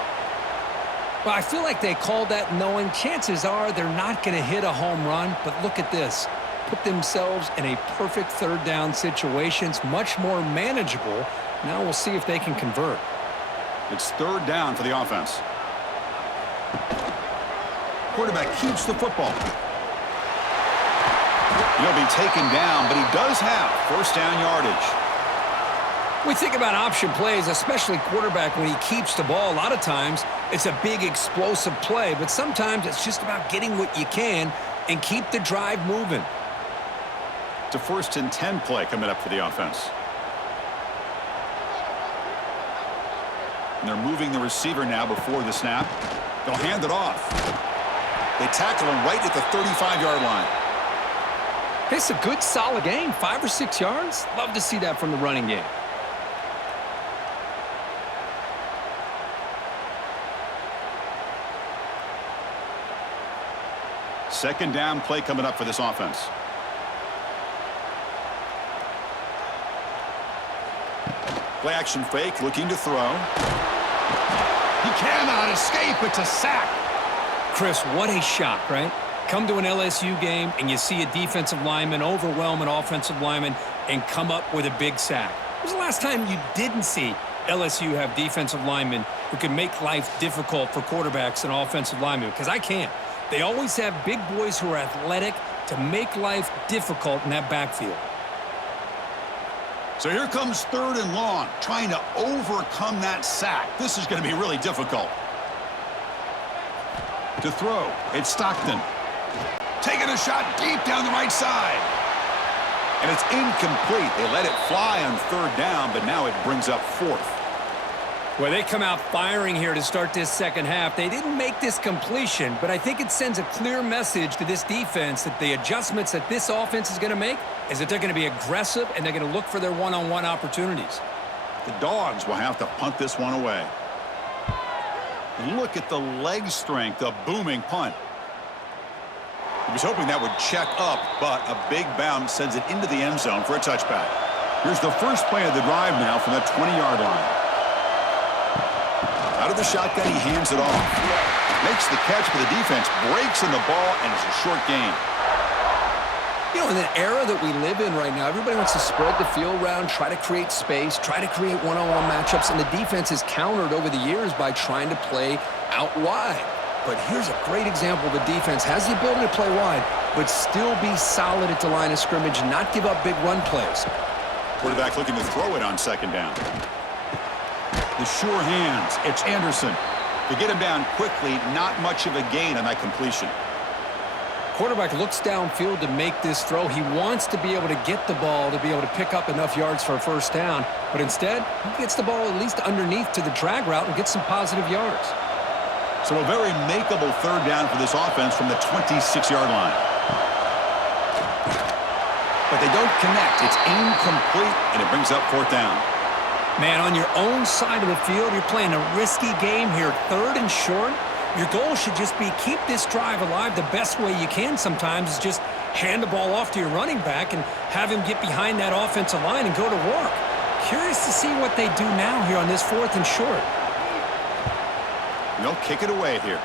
Well, I feel like they called that knowing chances are they're not going to hit a home run, but look at this. Put themselves in a perfect third down situation. It's much more manageable. Now we'll see if they can convert. It's third down for the offense. Quarterback keeps the football. He'll be taken down, but he does have first down yardage. We think about option plays, especially quarterback when he keeps the ball. A lot of times it's a big explosive play, but sometimes it's just about getting what you can and keep the drive moving. It's a 1st and 10 play coming up for the offense. And they're moving the receiver now before the snap. They'll hand it off. They tackle him right at the 35-yard line. It's a good, solid game. 5 or 6 yards. Love to see that from the running game. Second down play coming up for this offense. Play action fake, looking to throw. He cannot escape. It's a sack. Chris, what a shock, right? Come to an LSU game and you see a defensive lineman overwhelm an offensive lineman and come up with a big sack. When was the last time you didn't see LSU have defensive linemen who can make life difficult for quarterbacks and offensive linemen? Because I can't. They always have big boys who are athletic to make life difficult in that backfield. So here comes 3rd and long, trying to overcome that sack. This is going to be really difficult. To throw, it's Stockton. Taking a shot deep down the right side. And it's incomplete. They let it fly on 3rd down, but now it brings up 4th. Well, they come out firing here to start this second half. They didn't make this completion, but I think it sends a clear message to this defense that the adjustments that this offense is going to make is that they're going to be aggressive and they're going to look for their one-on-one opportunities. The Dogs will have to punt this one away. Look at the leg strength, a booming punt. He was hoping that would check up, but a big bounce sends it into the end zone for a touchback. Here's the first play of the drive now from the 20-yard line. Out of the shotgun, he hands it off. Makes the catch, but the defense breaks in the ball, and it's a short gain. You know, in the era that we live in right now, everybody wants to spread the field around, try to create space, try to create one-on-one matchups, and the defense is countered over the years by trying to play out wide. But here's a great example of a defense has the ability to play wide, but still be solid at the line of scrimmage and not give up big run plays. Quarterback looking to throw it on 2nd down. The sure hands. It's Anderson. To get him down quickly, not much of a gain on that completion. Quarterback looks downfield to make this throw. He wants to be able to get the ball to be able to pick up enough yards for a 1st down, but instead, he gets the ball at least underneath to the drag route and gets some positive yards. So a very makeable 3rd down for this offense from the 26-yard line. But they don't connect. It's incomplete, and it brings up 4th down. Man, on your own side of the field, you're playing a risky game here. 3rd and short. Your goal should just be keep this drive alive the best way you can sometimes is just hand the ball off to your running back and have him get behind that offensive line and go to work. Curious to see what they do now here on this 4th and short. They'll kick it away here.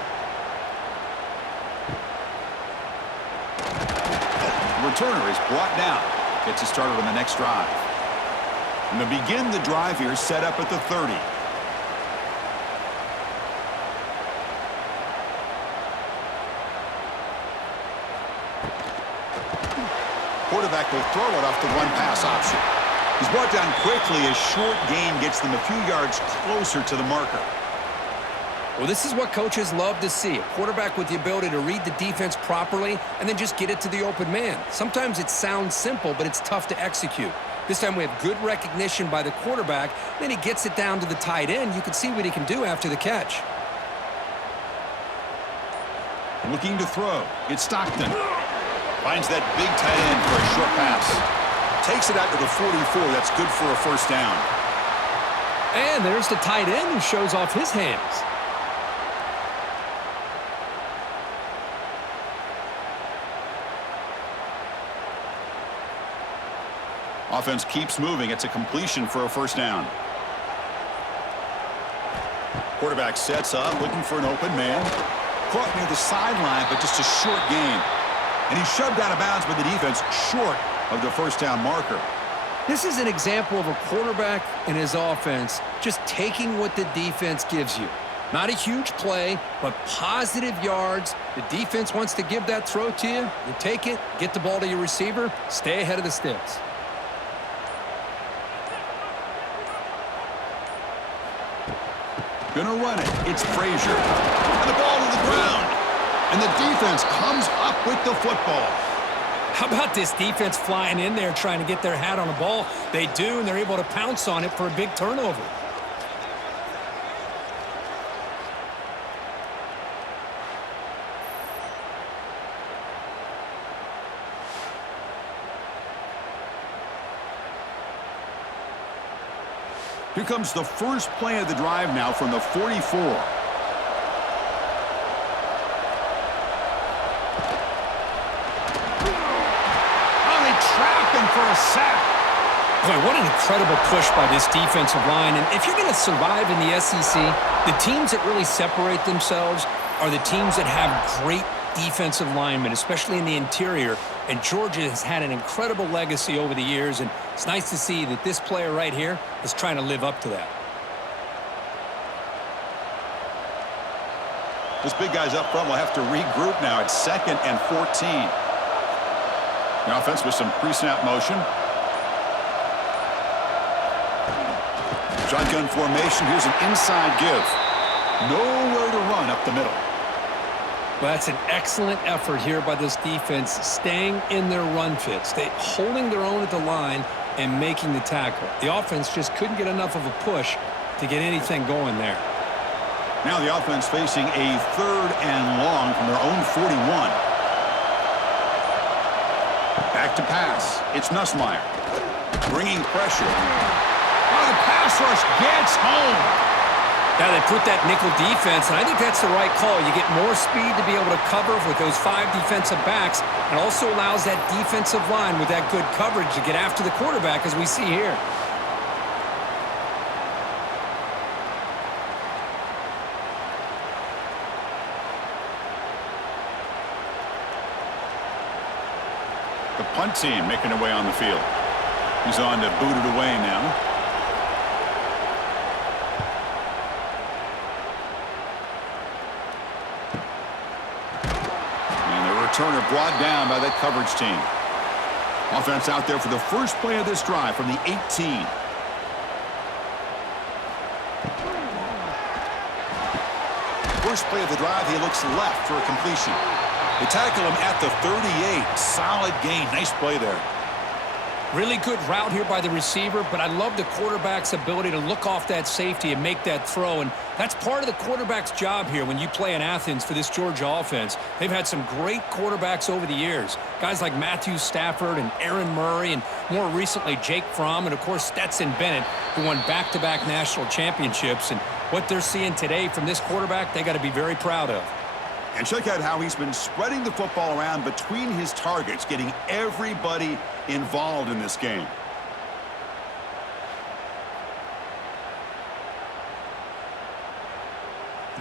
returner is brought down. Gets us started on the next drive. And to begin the drive here, set up at the 30. Quarterback will throw it off the one-pass option. He's brought down quickly as short gain gets them a few yards closer to the marker. Well, this is what coaches love to see. A quarterback with the ability to read the defense properly and then just get it to the open man. Sometimes it sounds simple, but it's tough to execute. This time we have good recognition by the quarterback. Then he gets it down to the tight end. You can see what he can do after the catch. Looking to throw. It's Stockton. Finds that big tight end for a short pass. Takes it out to the 44. That's good for a first down. And there's the tight end who shows off his hands. Offense keeps moving. It's a completion for a first down. Quarterback sets up, looking for an open man. Caught near the sideline, but just a short gain. And he's shoved out of bounds by the defense short of the first down marker. This is an example of a quarterback and his offense just taking what the defense gives you. Not a huge play, but positive yards. The defense wants to give that throw to you. You take it, get the ball to your receiver, stay ahead of the sticks. Gonna run it. It's Frazier. And the ball to the ground. And the defense comes up with the football. How about this defense flying in there trying to get their hat on the ball? They do, and they're able to pounce on it for a big turnover. Here comes the first play of the drive now from the 44. For a sack. Boy, what an incredible push by this defensive line. And if you're going to survive in the SEC, the teams that really separate themselves are the teams that have great defensive linemen, especially in the interior. And Georgia has had an incredible legacy over the years, and it's nice to see that this player right here is trying to live up to that. This big guy's up front will have to regroup now. It's 2nd and 14. The offense with some pre-snap motion. Shotgun formation. Here's an inside give. Nowhere to run up the middle. Well, that's an excellent effort here by this defense, staying in their run fits, holding their own at the line and making the tackle. The offense just couldn't get enough of a push to get anything going there. Now the offense facing a 3rd and long from their own 41. Back to pass. It's Nussmeier. Bringing pressure. Oh, the pass rush gets home. Now they put that nickel defense, and I think that's the right call. You get more speed to be able to cover with those 5 defensive backs, and also allows that defensive line with that good coverage to get after the quarterback, as we see here. The punt team making their way on the field. He's on to boot it away now. And the returner brought down by that coverage team. Offense out there for the first play of this drive from the 18. First play of the drive, he looks left for a completion. They tackle him at the 38. Solid gain. Nice play there. Really good route here by the receiver, but I love the quarterback's ability to look off that safety and make that throw, and that's part of the quarterback's job here when you play in Athens for this Georgia offense. They've had some great quarterbacks over the years. Guys like Matthew Stafford and Aaron Murray, and more recently Jake Fromm, and of course Stetson Bennett, who won back-to-back national championships. And what they're seeing today from this quarterback, they got to be very proud of. And check out how he's been spreading the football around between his targets, getting everybody involved in this game.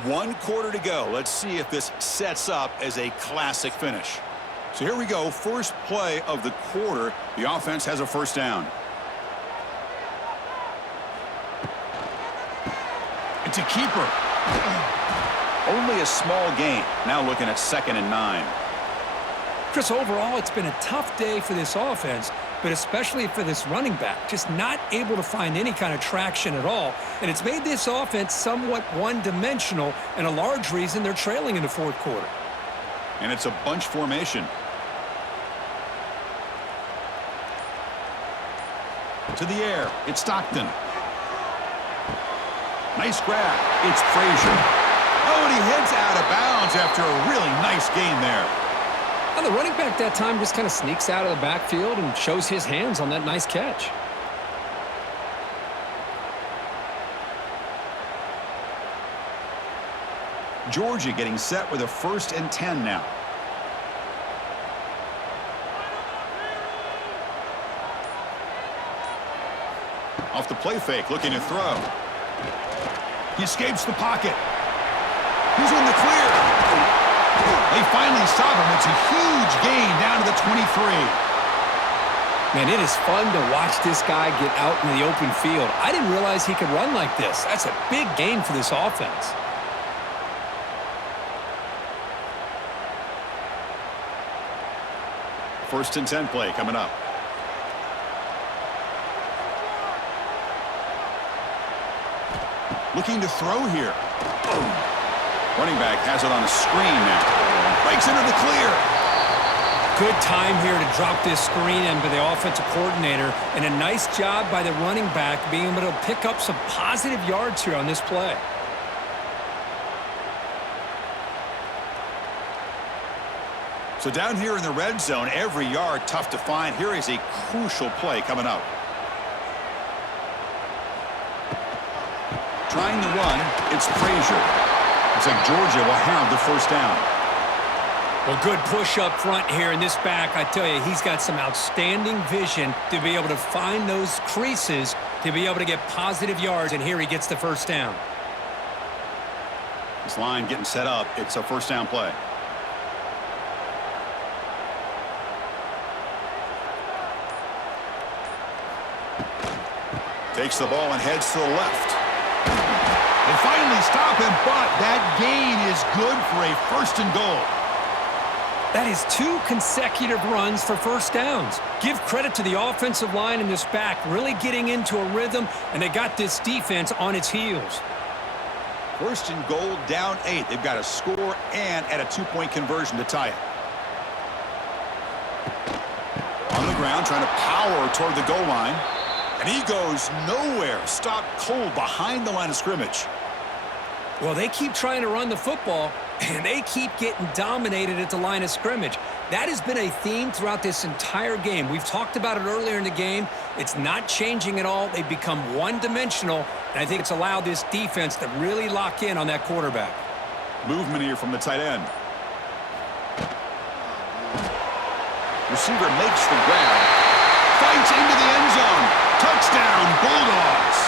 One quarter to go. Let's see if this sets up as a classic finish. So here we go, first play of the quarter. The offense has a first down. It's a keeper. Only a small gain. Now looking at 2nd and 9. Chris, overall, it's been a tough day for this offense, but especially for this running back. Just not able to find any kind of traction at all. And it's made this offense somewhat one-dimensional, and a large reason they're trailing in the fourth quarter. And it's a bunch formation. To the air, it's Stockton. Nice grab. It's Frazier. Oh, and he heads out of bounds after a really nice gain there. Now, the running back that time just kind of sneaks out of the backfield and shows his hands on that nice catch. Georgia getting set with a 1st and 10 now. Off the play fake, looking to throw. He escapes the pocket. He's in the clear. They finally stop him. It's a huge gain down to the 23. Man, it is fun to watch this guy get out in the open field. I didn't realize he could run like this. That's a big gain for this offense. First and 10 play coming up. Looking to throw here. Running back has it on a screen now. Breaks into the clear. Good time here to drop this screen into the offensive coordinator, and a nice job by the running back being able to pick up some positive yards here on this play. So down here in the red zone, every yard tough to find. Here is a crucial play coming up. Trying to run, it's Frazier. Looks like Georgia will have the first down. Well, good push up front here in this back. I tell you, he's got some outstanding vision to be able to find those creases to be able to get positive yards, and here he gets the first down. This line getting set up. It's a first down play. Takes the ball and heads to the left. They finally stop him, but that gain is good for a 1st and goal. That is 2 consecutive runs for first downs. Give credit to the offensive line in this back, really getting into a rhythm, and they got this defense on its heels. 1st and goal, down 8. They've got a score and at a 2-point conversion to tie it. On the ground, trying to power toward the goal line. And he goes nowhere. Stopped cold behind the line of scrimmage. Well, they keep trying to run the football, and they keep getting dominated at the line of scrimmage. That has been a theme throughout this entire game. We've talked about it earlier in the game. It's not changing at all. They've become one-dimensional, and I think it's allowed this defense to really lock in on that quarterback. Movement here from the tight end. Receiver makes the grab. Fights into the end zone. Touchdown, Bulldogs.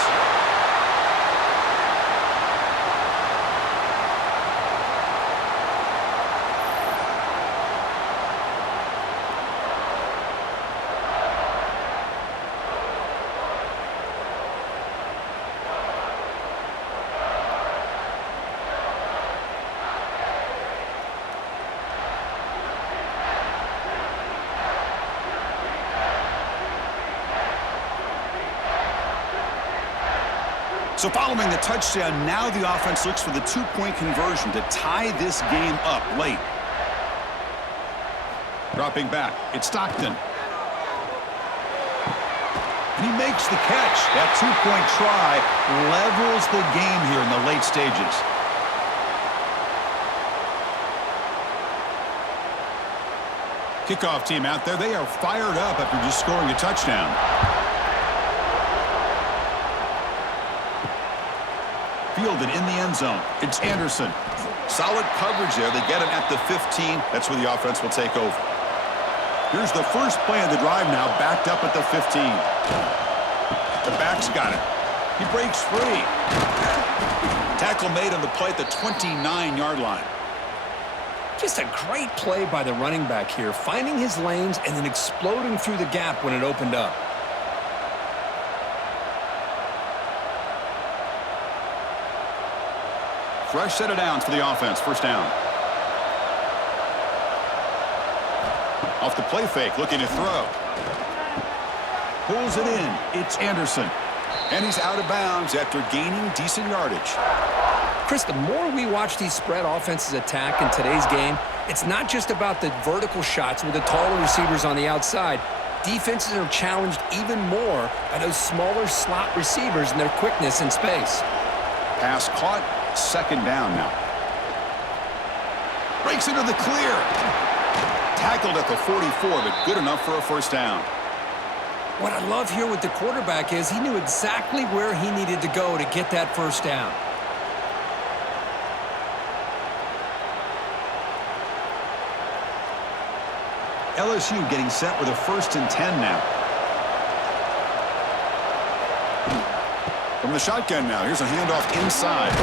So following the touchdown, now the offense looks for the 2-point conversion to tie this game up late. Dropping back, it's Stockton. And he makes the catch. That 2-point try levels the game here in the late stages. Kickoff team out there, they are fired up after just scoring a touchdown. Fielded in the end zone. It's Anderson. Solid coverage there. They get him at the 15. That's where the offense will take over. Here's the first play of the drive now, backed up at the 15. The back's got it. He breaks free. Tackle made on the play at the 29-yard line. Just a great play by the running back here, finding his lanes and then exploding through the gap when it opened up. Fresh set of downs for the offense. First down. Off the play fake, looking to throw. Pulls it in. It's Anderson. And he's out of bounds after gaining decent yardage. Chris, the more we watch these spread offenses attack in today's game, it's not just about the vertical shots with the taller receivers on the outside. Defenses are challenged even more by those smaller slot receivers and their quickness in space. Pass caught. Second down now. Breaks into the clear. Tackled at the 44, but good enough for a first down. What I love here with the quarterback is he knew exactly where he needed to go to get that first down. LSU getting set with a 1st and 10 now. From the shotgun now, here's a handoff inside.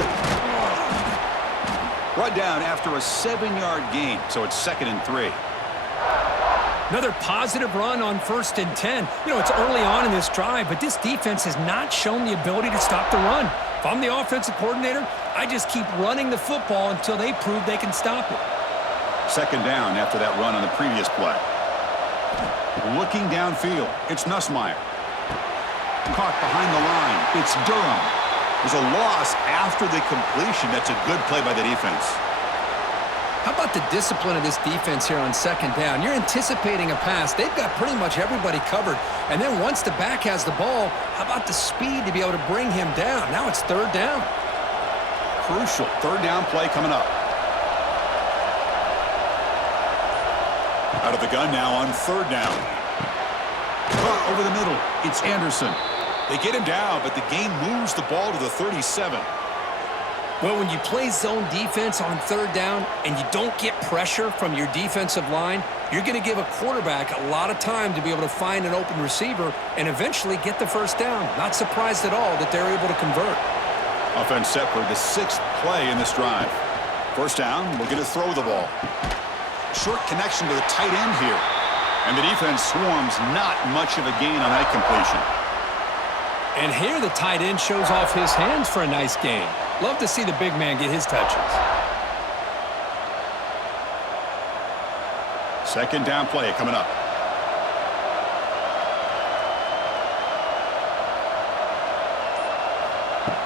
Brought down after a 7-yard gain, so it's 2nd and 3. Another positive run on 1st and 10. You know, it's early on in this drive, but this defense has not shown the ability to stop the run. If I'm the offensive coordinator, I just keep running the football until they prove they can stop it. 2nd down after that run on the previous play. Looking downfield, it's Nussmeier. Caught behind the line, it's Durham. There's a loss after the completion. That's a good play by the defense. How about the discipline of this defense here on 2nd down? You're anticipating a pass. They've got pretty much everybody covered. And then once the back has the ball, how about the speed to be able to bring him down? Now it's 3rd down. Crucial 3rd down play coming up. Out of the gun now on 3rd down. Over the middle, it's Anderson. They get him down, but the game moves the ball to the 37. Well, when you play zone defense on 3rd down and you don't get pressure from your defensive line, you're going to give a quarterback a lot of time to be able to find an open receiver and eventually get the first down. Not surprised at all that they're able to convert. Offense set for the 6th play in this drive. First down, looking to throw the ball. Short connection to the tight end here. And the defense swarms, not much of a gain on that completion. And here the tight end shows off his hands for a nice gain. Love to see the big man get his touches. 2nd down play coming up.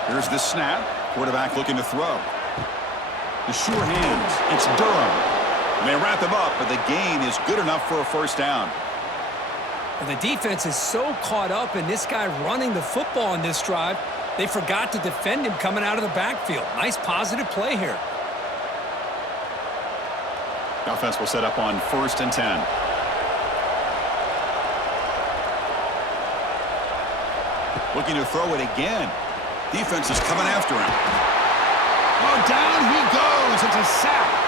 Here's the snap. Quarterback looking to throw. The sure hands. It's Durham. And they wrap him up, but the gain is good enough for a first down. And the defense is so caught up in this guy running the football in this drive, they forgot to defend him coming out of the backfield. Nice positive play here. The offense will set up on 1st and 10. Looking to throw it again. Defense is coming after him. Oh, down he goes. It's a sack.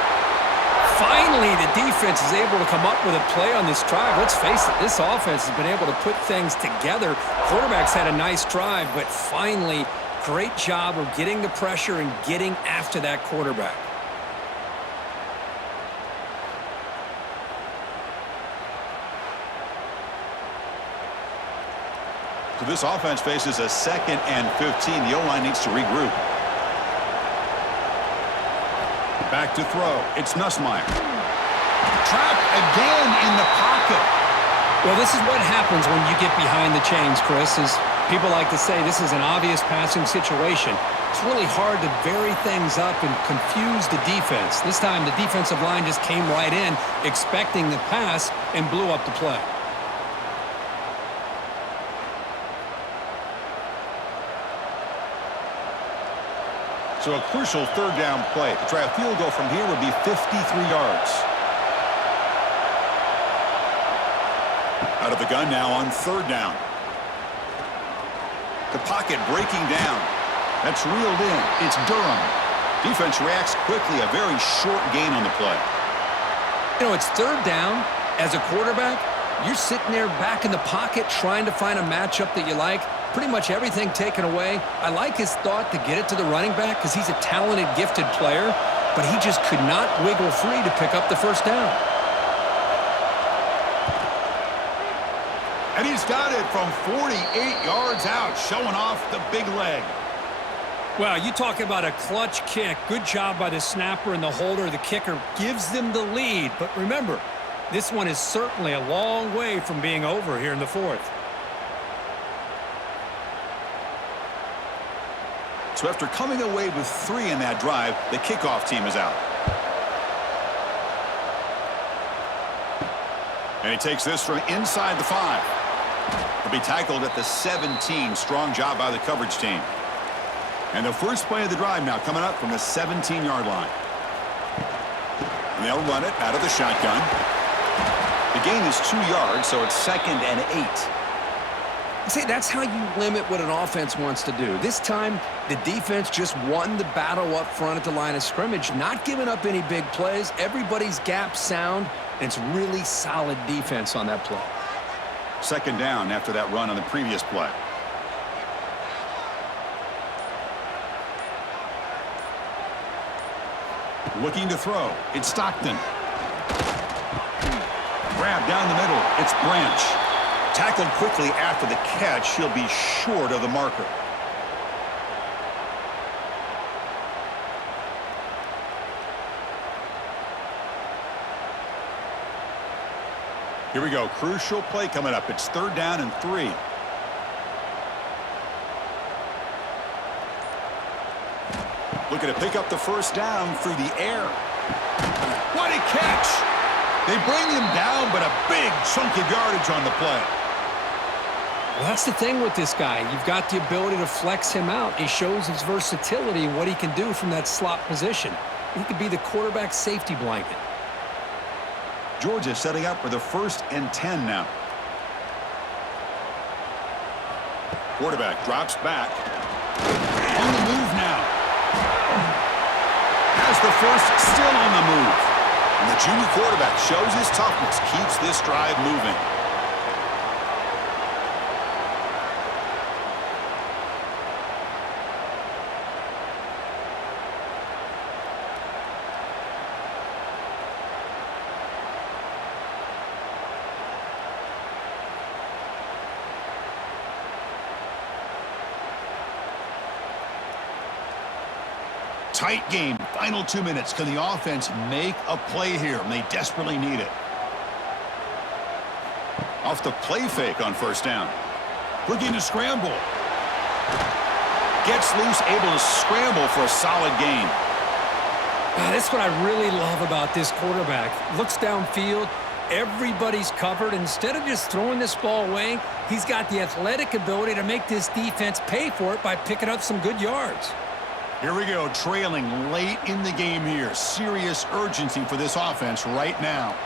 Finally, the defense is able to come up with a play on this drive. Let's face it, this offense has been able to put things together. Quarterback's had a nice drive, but finally, great job of getting the pressure and getting after that quarterback. So this offense faces a 2nd and 15. The O-line needs to regroup. Back to throw. It's Nussmeier. Trapped again in the pocket. Well, this is what happens when you get behind the chains, Chris. As people like to say, this is an obvious passing situation. It's really hard to vary things up and confuse the defense. This time, the defensive line just came right in, expecting the pass, and blew up the play. So a crucial 3rd down play. To try a field goal from here would be 53 yards. Out of the gun now on 3rd down. The pocket breaking down. That's reeled in. It's Durham. Defense reacts quickly. A very short gain on the play. You know, it's 3rd down. As a quarterback, you're sitting there back in the pocket trying to find a matchup that you like. Pretty much everything taken away. I like his thought to get it to the running back because he's a talented, gifted player. but he just could not wiggle free to pick up the first down. And he's got it from 48 yards out, showing off the big leg. Well, you talk about a clutch kick. Good job by the snapper and the holder. The kicker gives them the lead. But remember, this one is certainly a long way from being over here in the fourth. So after coming away with 3 in that drive, the kickoff team is out. And he takes this from inside the 5. He'll be tackled at the 17. Strong job by the coverage team. And the first play of the drive now coming up from the 17-yard line. And they'll run it out of the shotgun. The gain is 2 yards, so it's 2nd and 8. See, that's how you limit what an offense wants to do. This time, the defense just won the battle up front at the line of scrimmage, not giving up any big plays. Everybody's gap sound, and it's really solid defense on that play. 2nd down after that run on the previous play. Looking to throw. It's Stockton. Grab down the middle. It's Branch. Tackled quickly after the catch. He'll be short of the marker. Here we go. Crucial play coming up. It's 3rd down and 3. Looking to pick up the first down through the air. What a catch! They bring him down, but a big chunk of yardage on the play. Well, that's the thing with this guy. You've got the ability to flex him out. He shows his versatility and what he can do from that slot position. He could be the quarterback safety blanket. Georgia setting up for the 1st and 10 now. Quarterback drops back. On the move now. Has the first, still on the move. And the junior quarterback shows his toughness, keeps this drive moving. Tight game. Final 2 minutes. Can the offense make a play here? And they desperately need it. Off the play fake on 1st down. Looking to scramble. Gets loose, able to scramble for a solid gain. That's what I really love about this quarterback. Looks downfield. Everybody's covered. Instead of just throwing this ball away, he's got the athletic ability to make this defense pay for it by picking up some good yards. Here we go, trailing late in the game here. Serious urgency for this offense right now.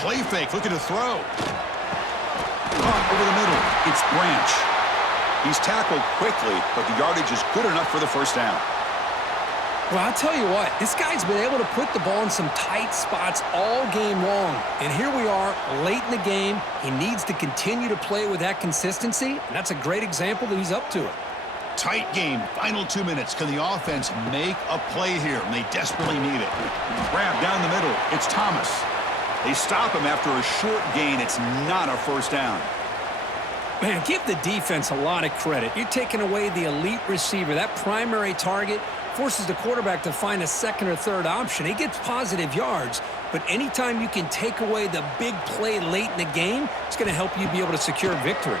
Play fake, looking to throw. Over the middle, it's Branch. He's tackled quickly, but the yardage is good enough for the first down. Well, I'll tell you what, this guy's been able to put the ball in some tight spots all game long. And here we are, late in the game. He needs to continue to play with that consistency, and that's a great example that he's up to it. Tight game, final 2 minutes. Can the offense make a play here? And they desperately need it. Grab down the middle. It's Thomas. They stop him after a short gain. It's not a first down. Man, give the defense a lot of credit. You're taking away the elite receiver. That primary target forces the quarterback to find a 2nd or 3rd option. He gets positive yards, but anytime you can take away the big play late in the game, it's going to help you be able to secure victory.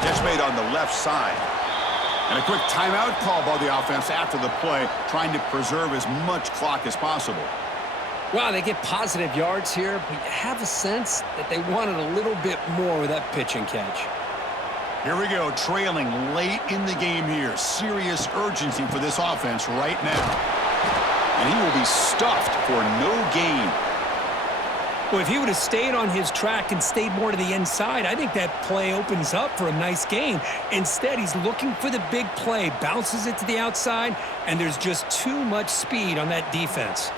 Catch made on the left side. And a quick timeout call by the offense after the play, trying to preserve as much clock as possible. Wow, they get positive yards here, but you have a sense that they wanted a little bit more with that pitch and catch. Here we go, trailing late in the game here. Serious urgency for this offense right now. And he will be stuffed for no gain. Well, if he would have stayed on his track and stayed more to the inside, I think that play opens up for a nice gain. Instead, he's looking for the big play, bounces it to the outside, and there's just too much speed on that defense.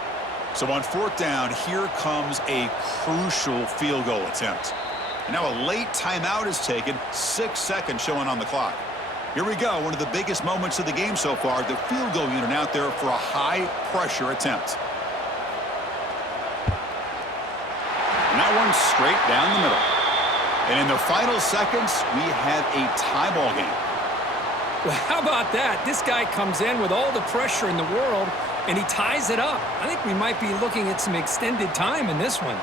So on 4th down, here comes a crucial field goal attempt. And now a late timeout is taken, 6 seconds showing on the clock. Here we go, one of the biggest moments of the game so far. The field goal unit out there for a high-pressure attempt. And that one straight down the middle. And in the final seconds, we have a tie ball game. Well, how about that? This guy comes in with all the pressure in the world, and he ties it up. I think we might be looking at some extended time in this one.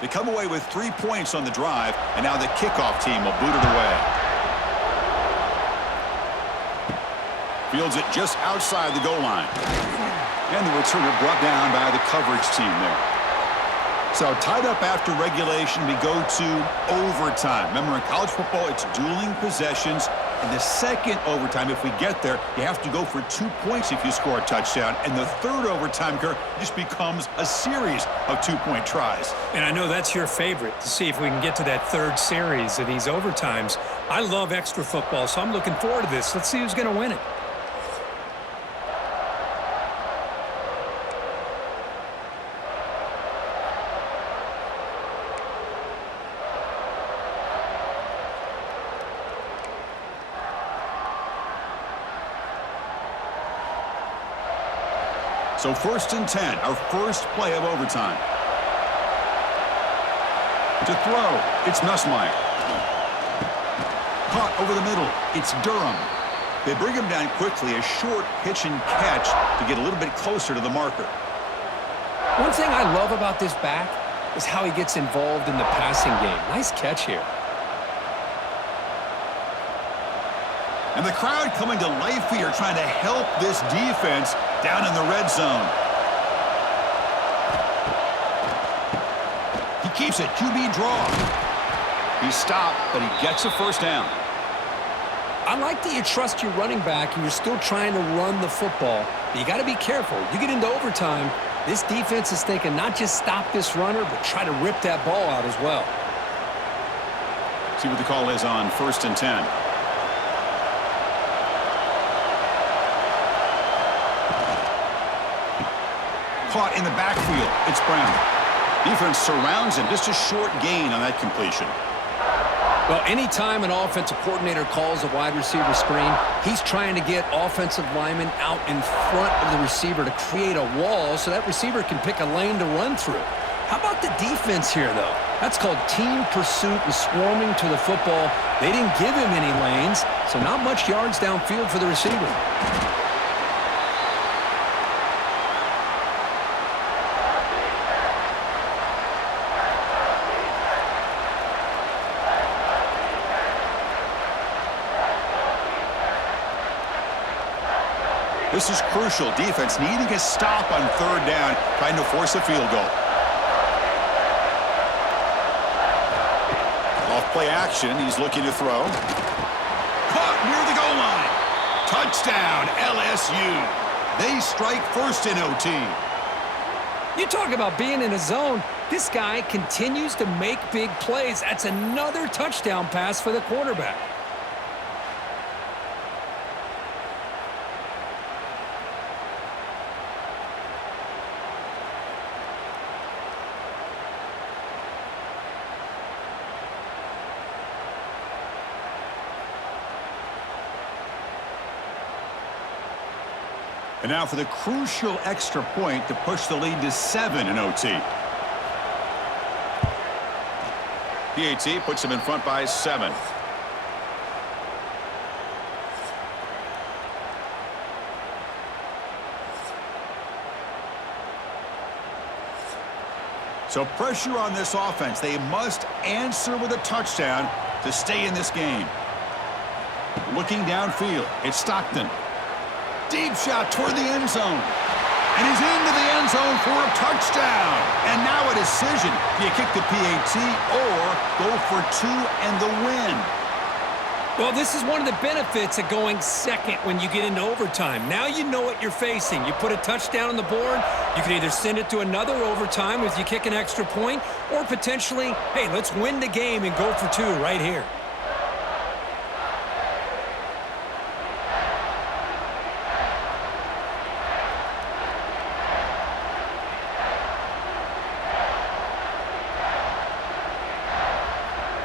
They come away with 3 points on the drive, and now the kickoff team will boot it away. Fields it just outside the goal line. And the returner brought down by the coverage team there. So tied up after regulation, we go to overtime. Remember, in college football, it's dueling possessions. In the second overtime, if we get there, you have to go for 2 points if you score a touchdown. And the third overtime, Kirk, just becomes a series of 2-point tries. And I know that's your favorite, to see if we can get to that third series of these overtimes. I love extra football, so I'm looking forward to this. Let's see who's going to win it. So 1st and 10, our first play of overtime. To throw, it's Nussmeier. Caught over the middle, it's Durham. They bring him down quickly, a short pitch and catch to get a little bit closer to the marker. One thing I love about this back is how he gets involved in the passing game. Nice catch here. And the crowd coming to life here, trying to help this defense down in the red zone. He keeps it, QB draw. He stopped, but he gets a first down. I like that you trust your running back and you're still trying to run the football. But you got to be careful. You get into overtime, this defense is thinking not just stop this runner, but try to rip that ball out as well. See what the call is on 1st and 10. Caught in the backfield. It's Brown. Defense surrounds him. Just a short gain on that completion. Well, anytime an offensive coordinator calls a wide receiver screen, he's trying to get offensive linemen out in front of the receiver to create a wall so that receiver can pick a lane to run through. How about the defense here, though? That's called team pursuit and swarming to the football. They didn't give him any lanes, so not much yards downfield for the receiver. This is crucial. Defense needing a stop on 3rd down, trying to force a field goal. Off play action. He's looking to throw. Caught near the goal line. Touchdown, LSU. They strike first in OT. You talk about being in a zone. This guy continues to make big plays. That's another touchdown pass for the quarterback. And now for the crucial extra point to push the lead to 7 in OT. PAT puts him in front by 7. So pressure on this offense. They must answer with a touchdown to stay in this game. Looking downfield, it's Stockton. Deep shot toward the end zone. And he's into the end zone for a touchdown. And now a decision. Do you kick the PAT or go for 2 and the win? Well, this is one of the benefits of going second when you get into overtime. Now you know what you're facing. You put a touchdown on the board, you can either send it to another overtime if you kick an extra point, or potentially, hey, let's win the game and go for 2 right here.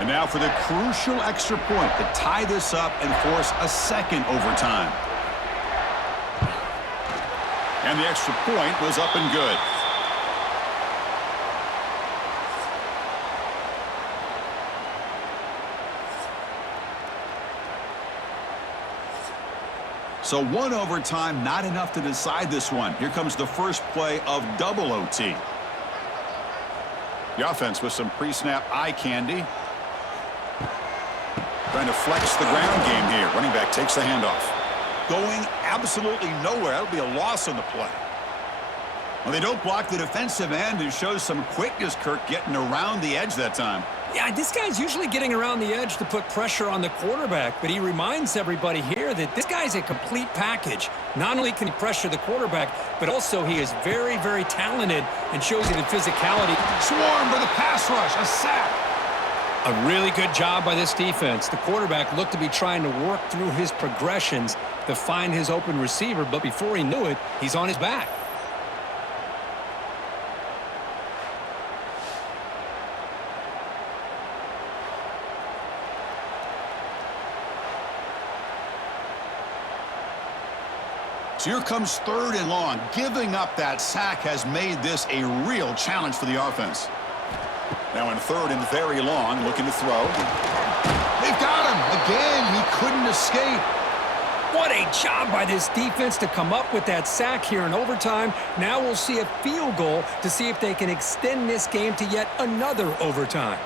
And now for the crucial extra point to tie this up and force a second overtime. And the extra point was up and good. So one overtime, not enough to decide this one. Here comes the first play of double OT. The offense with some pre-snap eye candy. Trying to flex the ground game here. Running back takes the handoff. Going absolutely nowhere. That'll be a loss on the play. Well, they don't block the defensive end, who shows some quickness, Kirk, getting around the edge that time. Yeah, this guy's usually getting around the edge to put pressure on the quarterback, but he reminds everybody here that this guy's a complete package. Not only can he pressure the quarterback, but also he is very, very talented and shows you the physicality. Swarm for the pass rush, a sack. A really good job by this defense. The quarterback looked to be trying to work through his progressions to find his open receiver, but before he knew it, he's on his back. So here comes 3rd and long. Giving up that sack has made this a real challenge for the offense. Now in 3rd and very long, looking to throw. They've got him. Again, he couldn't escape. What a job by this defense to come up with that sack here in overtime. Now we'll see a field goal to see if they can extend this game to yet another overtime.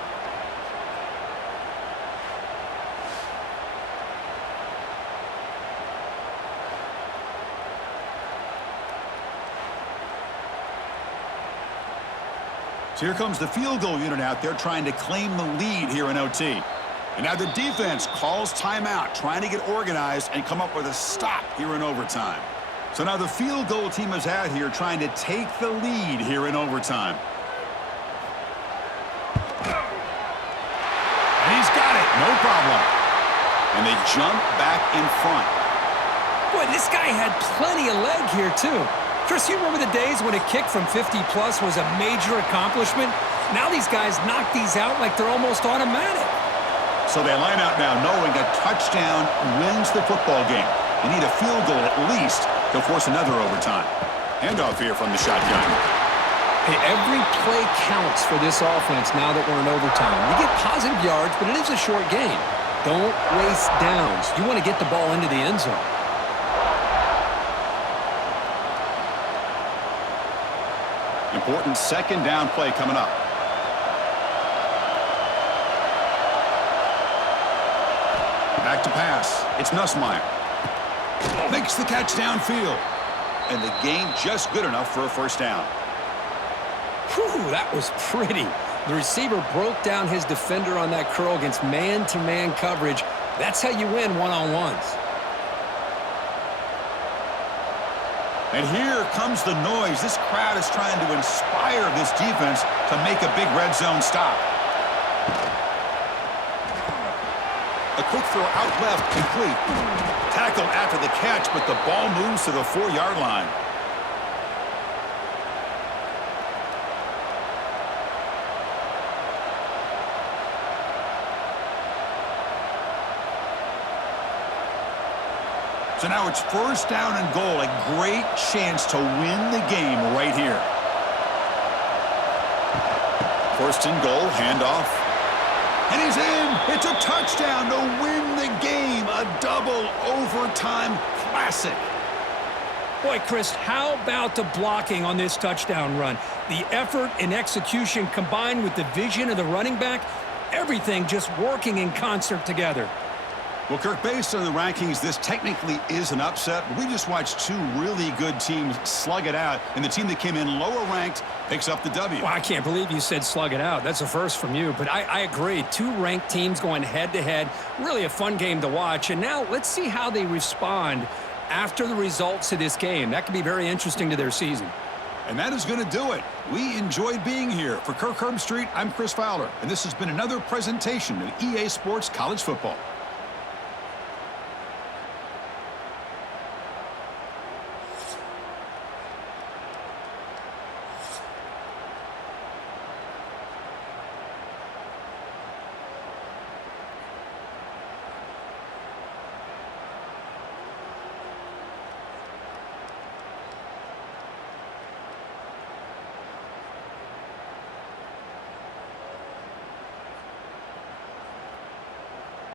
So here comes the field goal unit out there trying to claim the lead here in OT. And now the defense calls timeout, trying to get organized and come up with a stop here in overtime. So now the field goal team is out here trying to take the lead here in overtime. And he's got it, no problem. And they jump back in front. Boy, this guy had plenty of leg here, too. Chris, you remember the days when a kick from 50-plus was a major accomplishment? Now these guys knock these out like they're almost automatic. So they line out now knowing a touchdown wins the football game. They need a field goal at least to force another overtime. Handoff here from the shotgun. Hey, every play counts for this offense now that we're in overtime. We get positive yards, but it is a short game. Don't waste downs. You want to get the ball into the end zone. Important 2nd down play coming up. Back to pass. It's Nussmeier. Makes the catch downfield. And the gain just good enough for a 1st down. Whew, that was pretty. The receiver broke down his defender on that curl against man-to-man coverage. That's how you win one-on-ones. And here comes the noise. This crowd is trying to inspire this defense to make a big red zone stop. A quick throw out left, complete. Tackled after the catch, but the ball moves to the 4-yard line. So now it's 1st down and goal. A great chance to win the game right here. 1st and goal, handoff. And he's in. It's a touchdown to win the game. A double overtime classic. Boy, Chris, how about the blocking on this touchdown run? The effort and execution combined with the vision of the running back, everything just working in concert together. Well, Kirk, based on the rankings, this technically is an upset. We just watched 2 really good teams slug it out, and the team that came in lower ranked picks up the W. Well, I can't believe you said slug it out. That's a first from you, but I agree. 2 ranked teams going head-to-head. Really a fun game to watch. And now let's see how they respond after the results of this game. That could be very interesting to their season. And that is going to do it. We enjoyed being here. For Kirk Herbstreit, I'm Chris Fowler, and this has been another presentation of EA Sports College Football.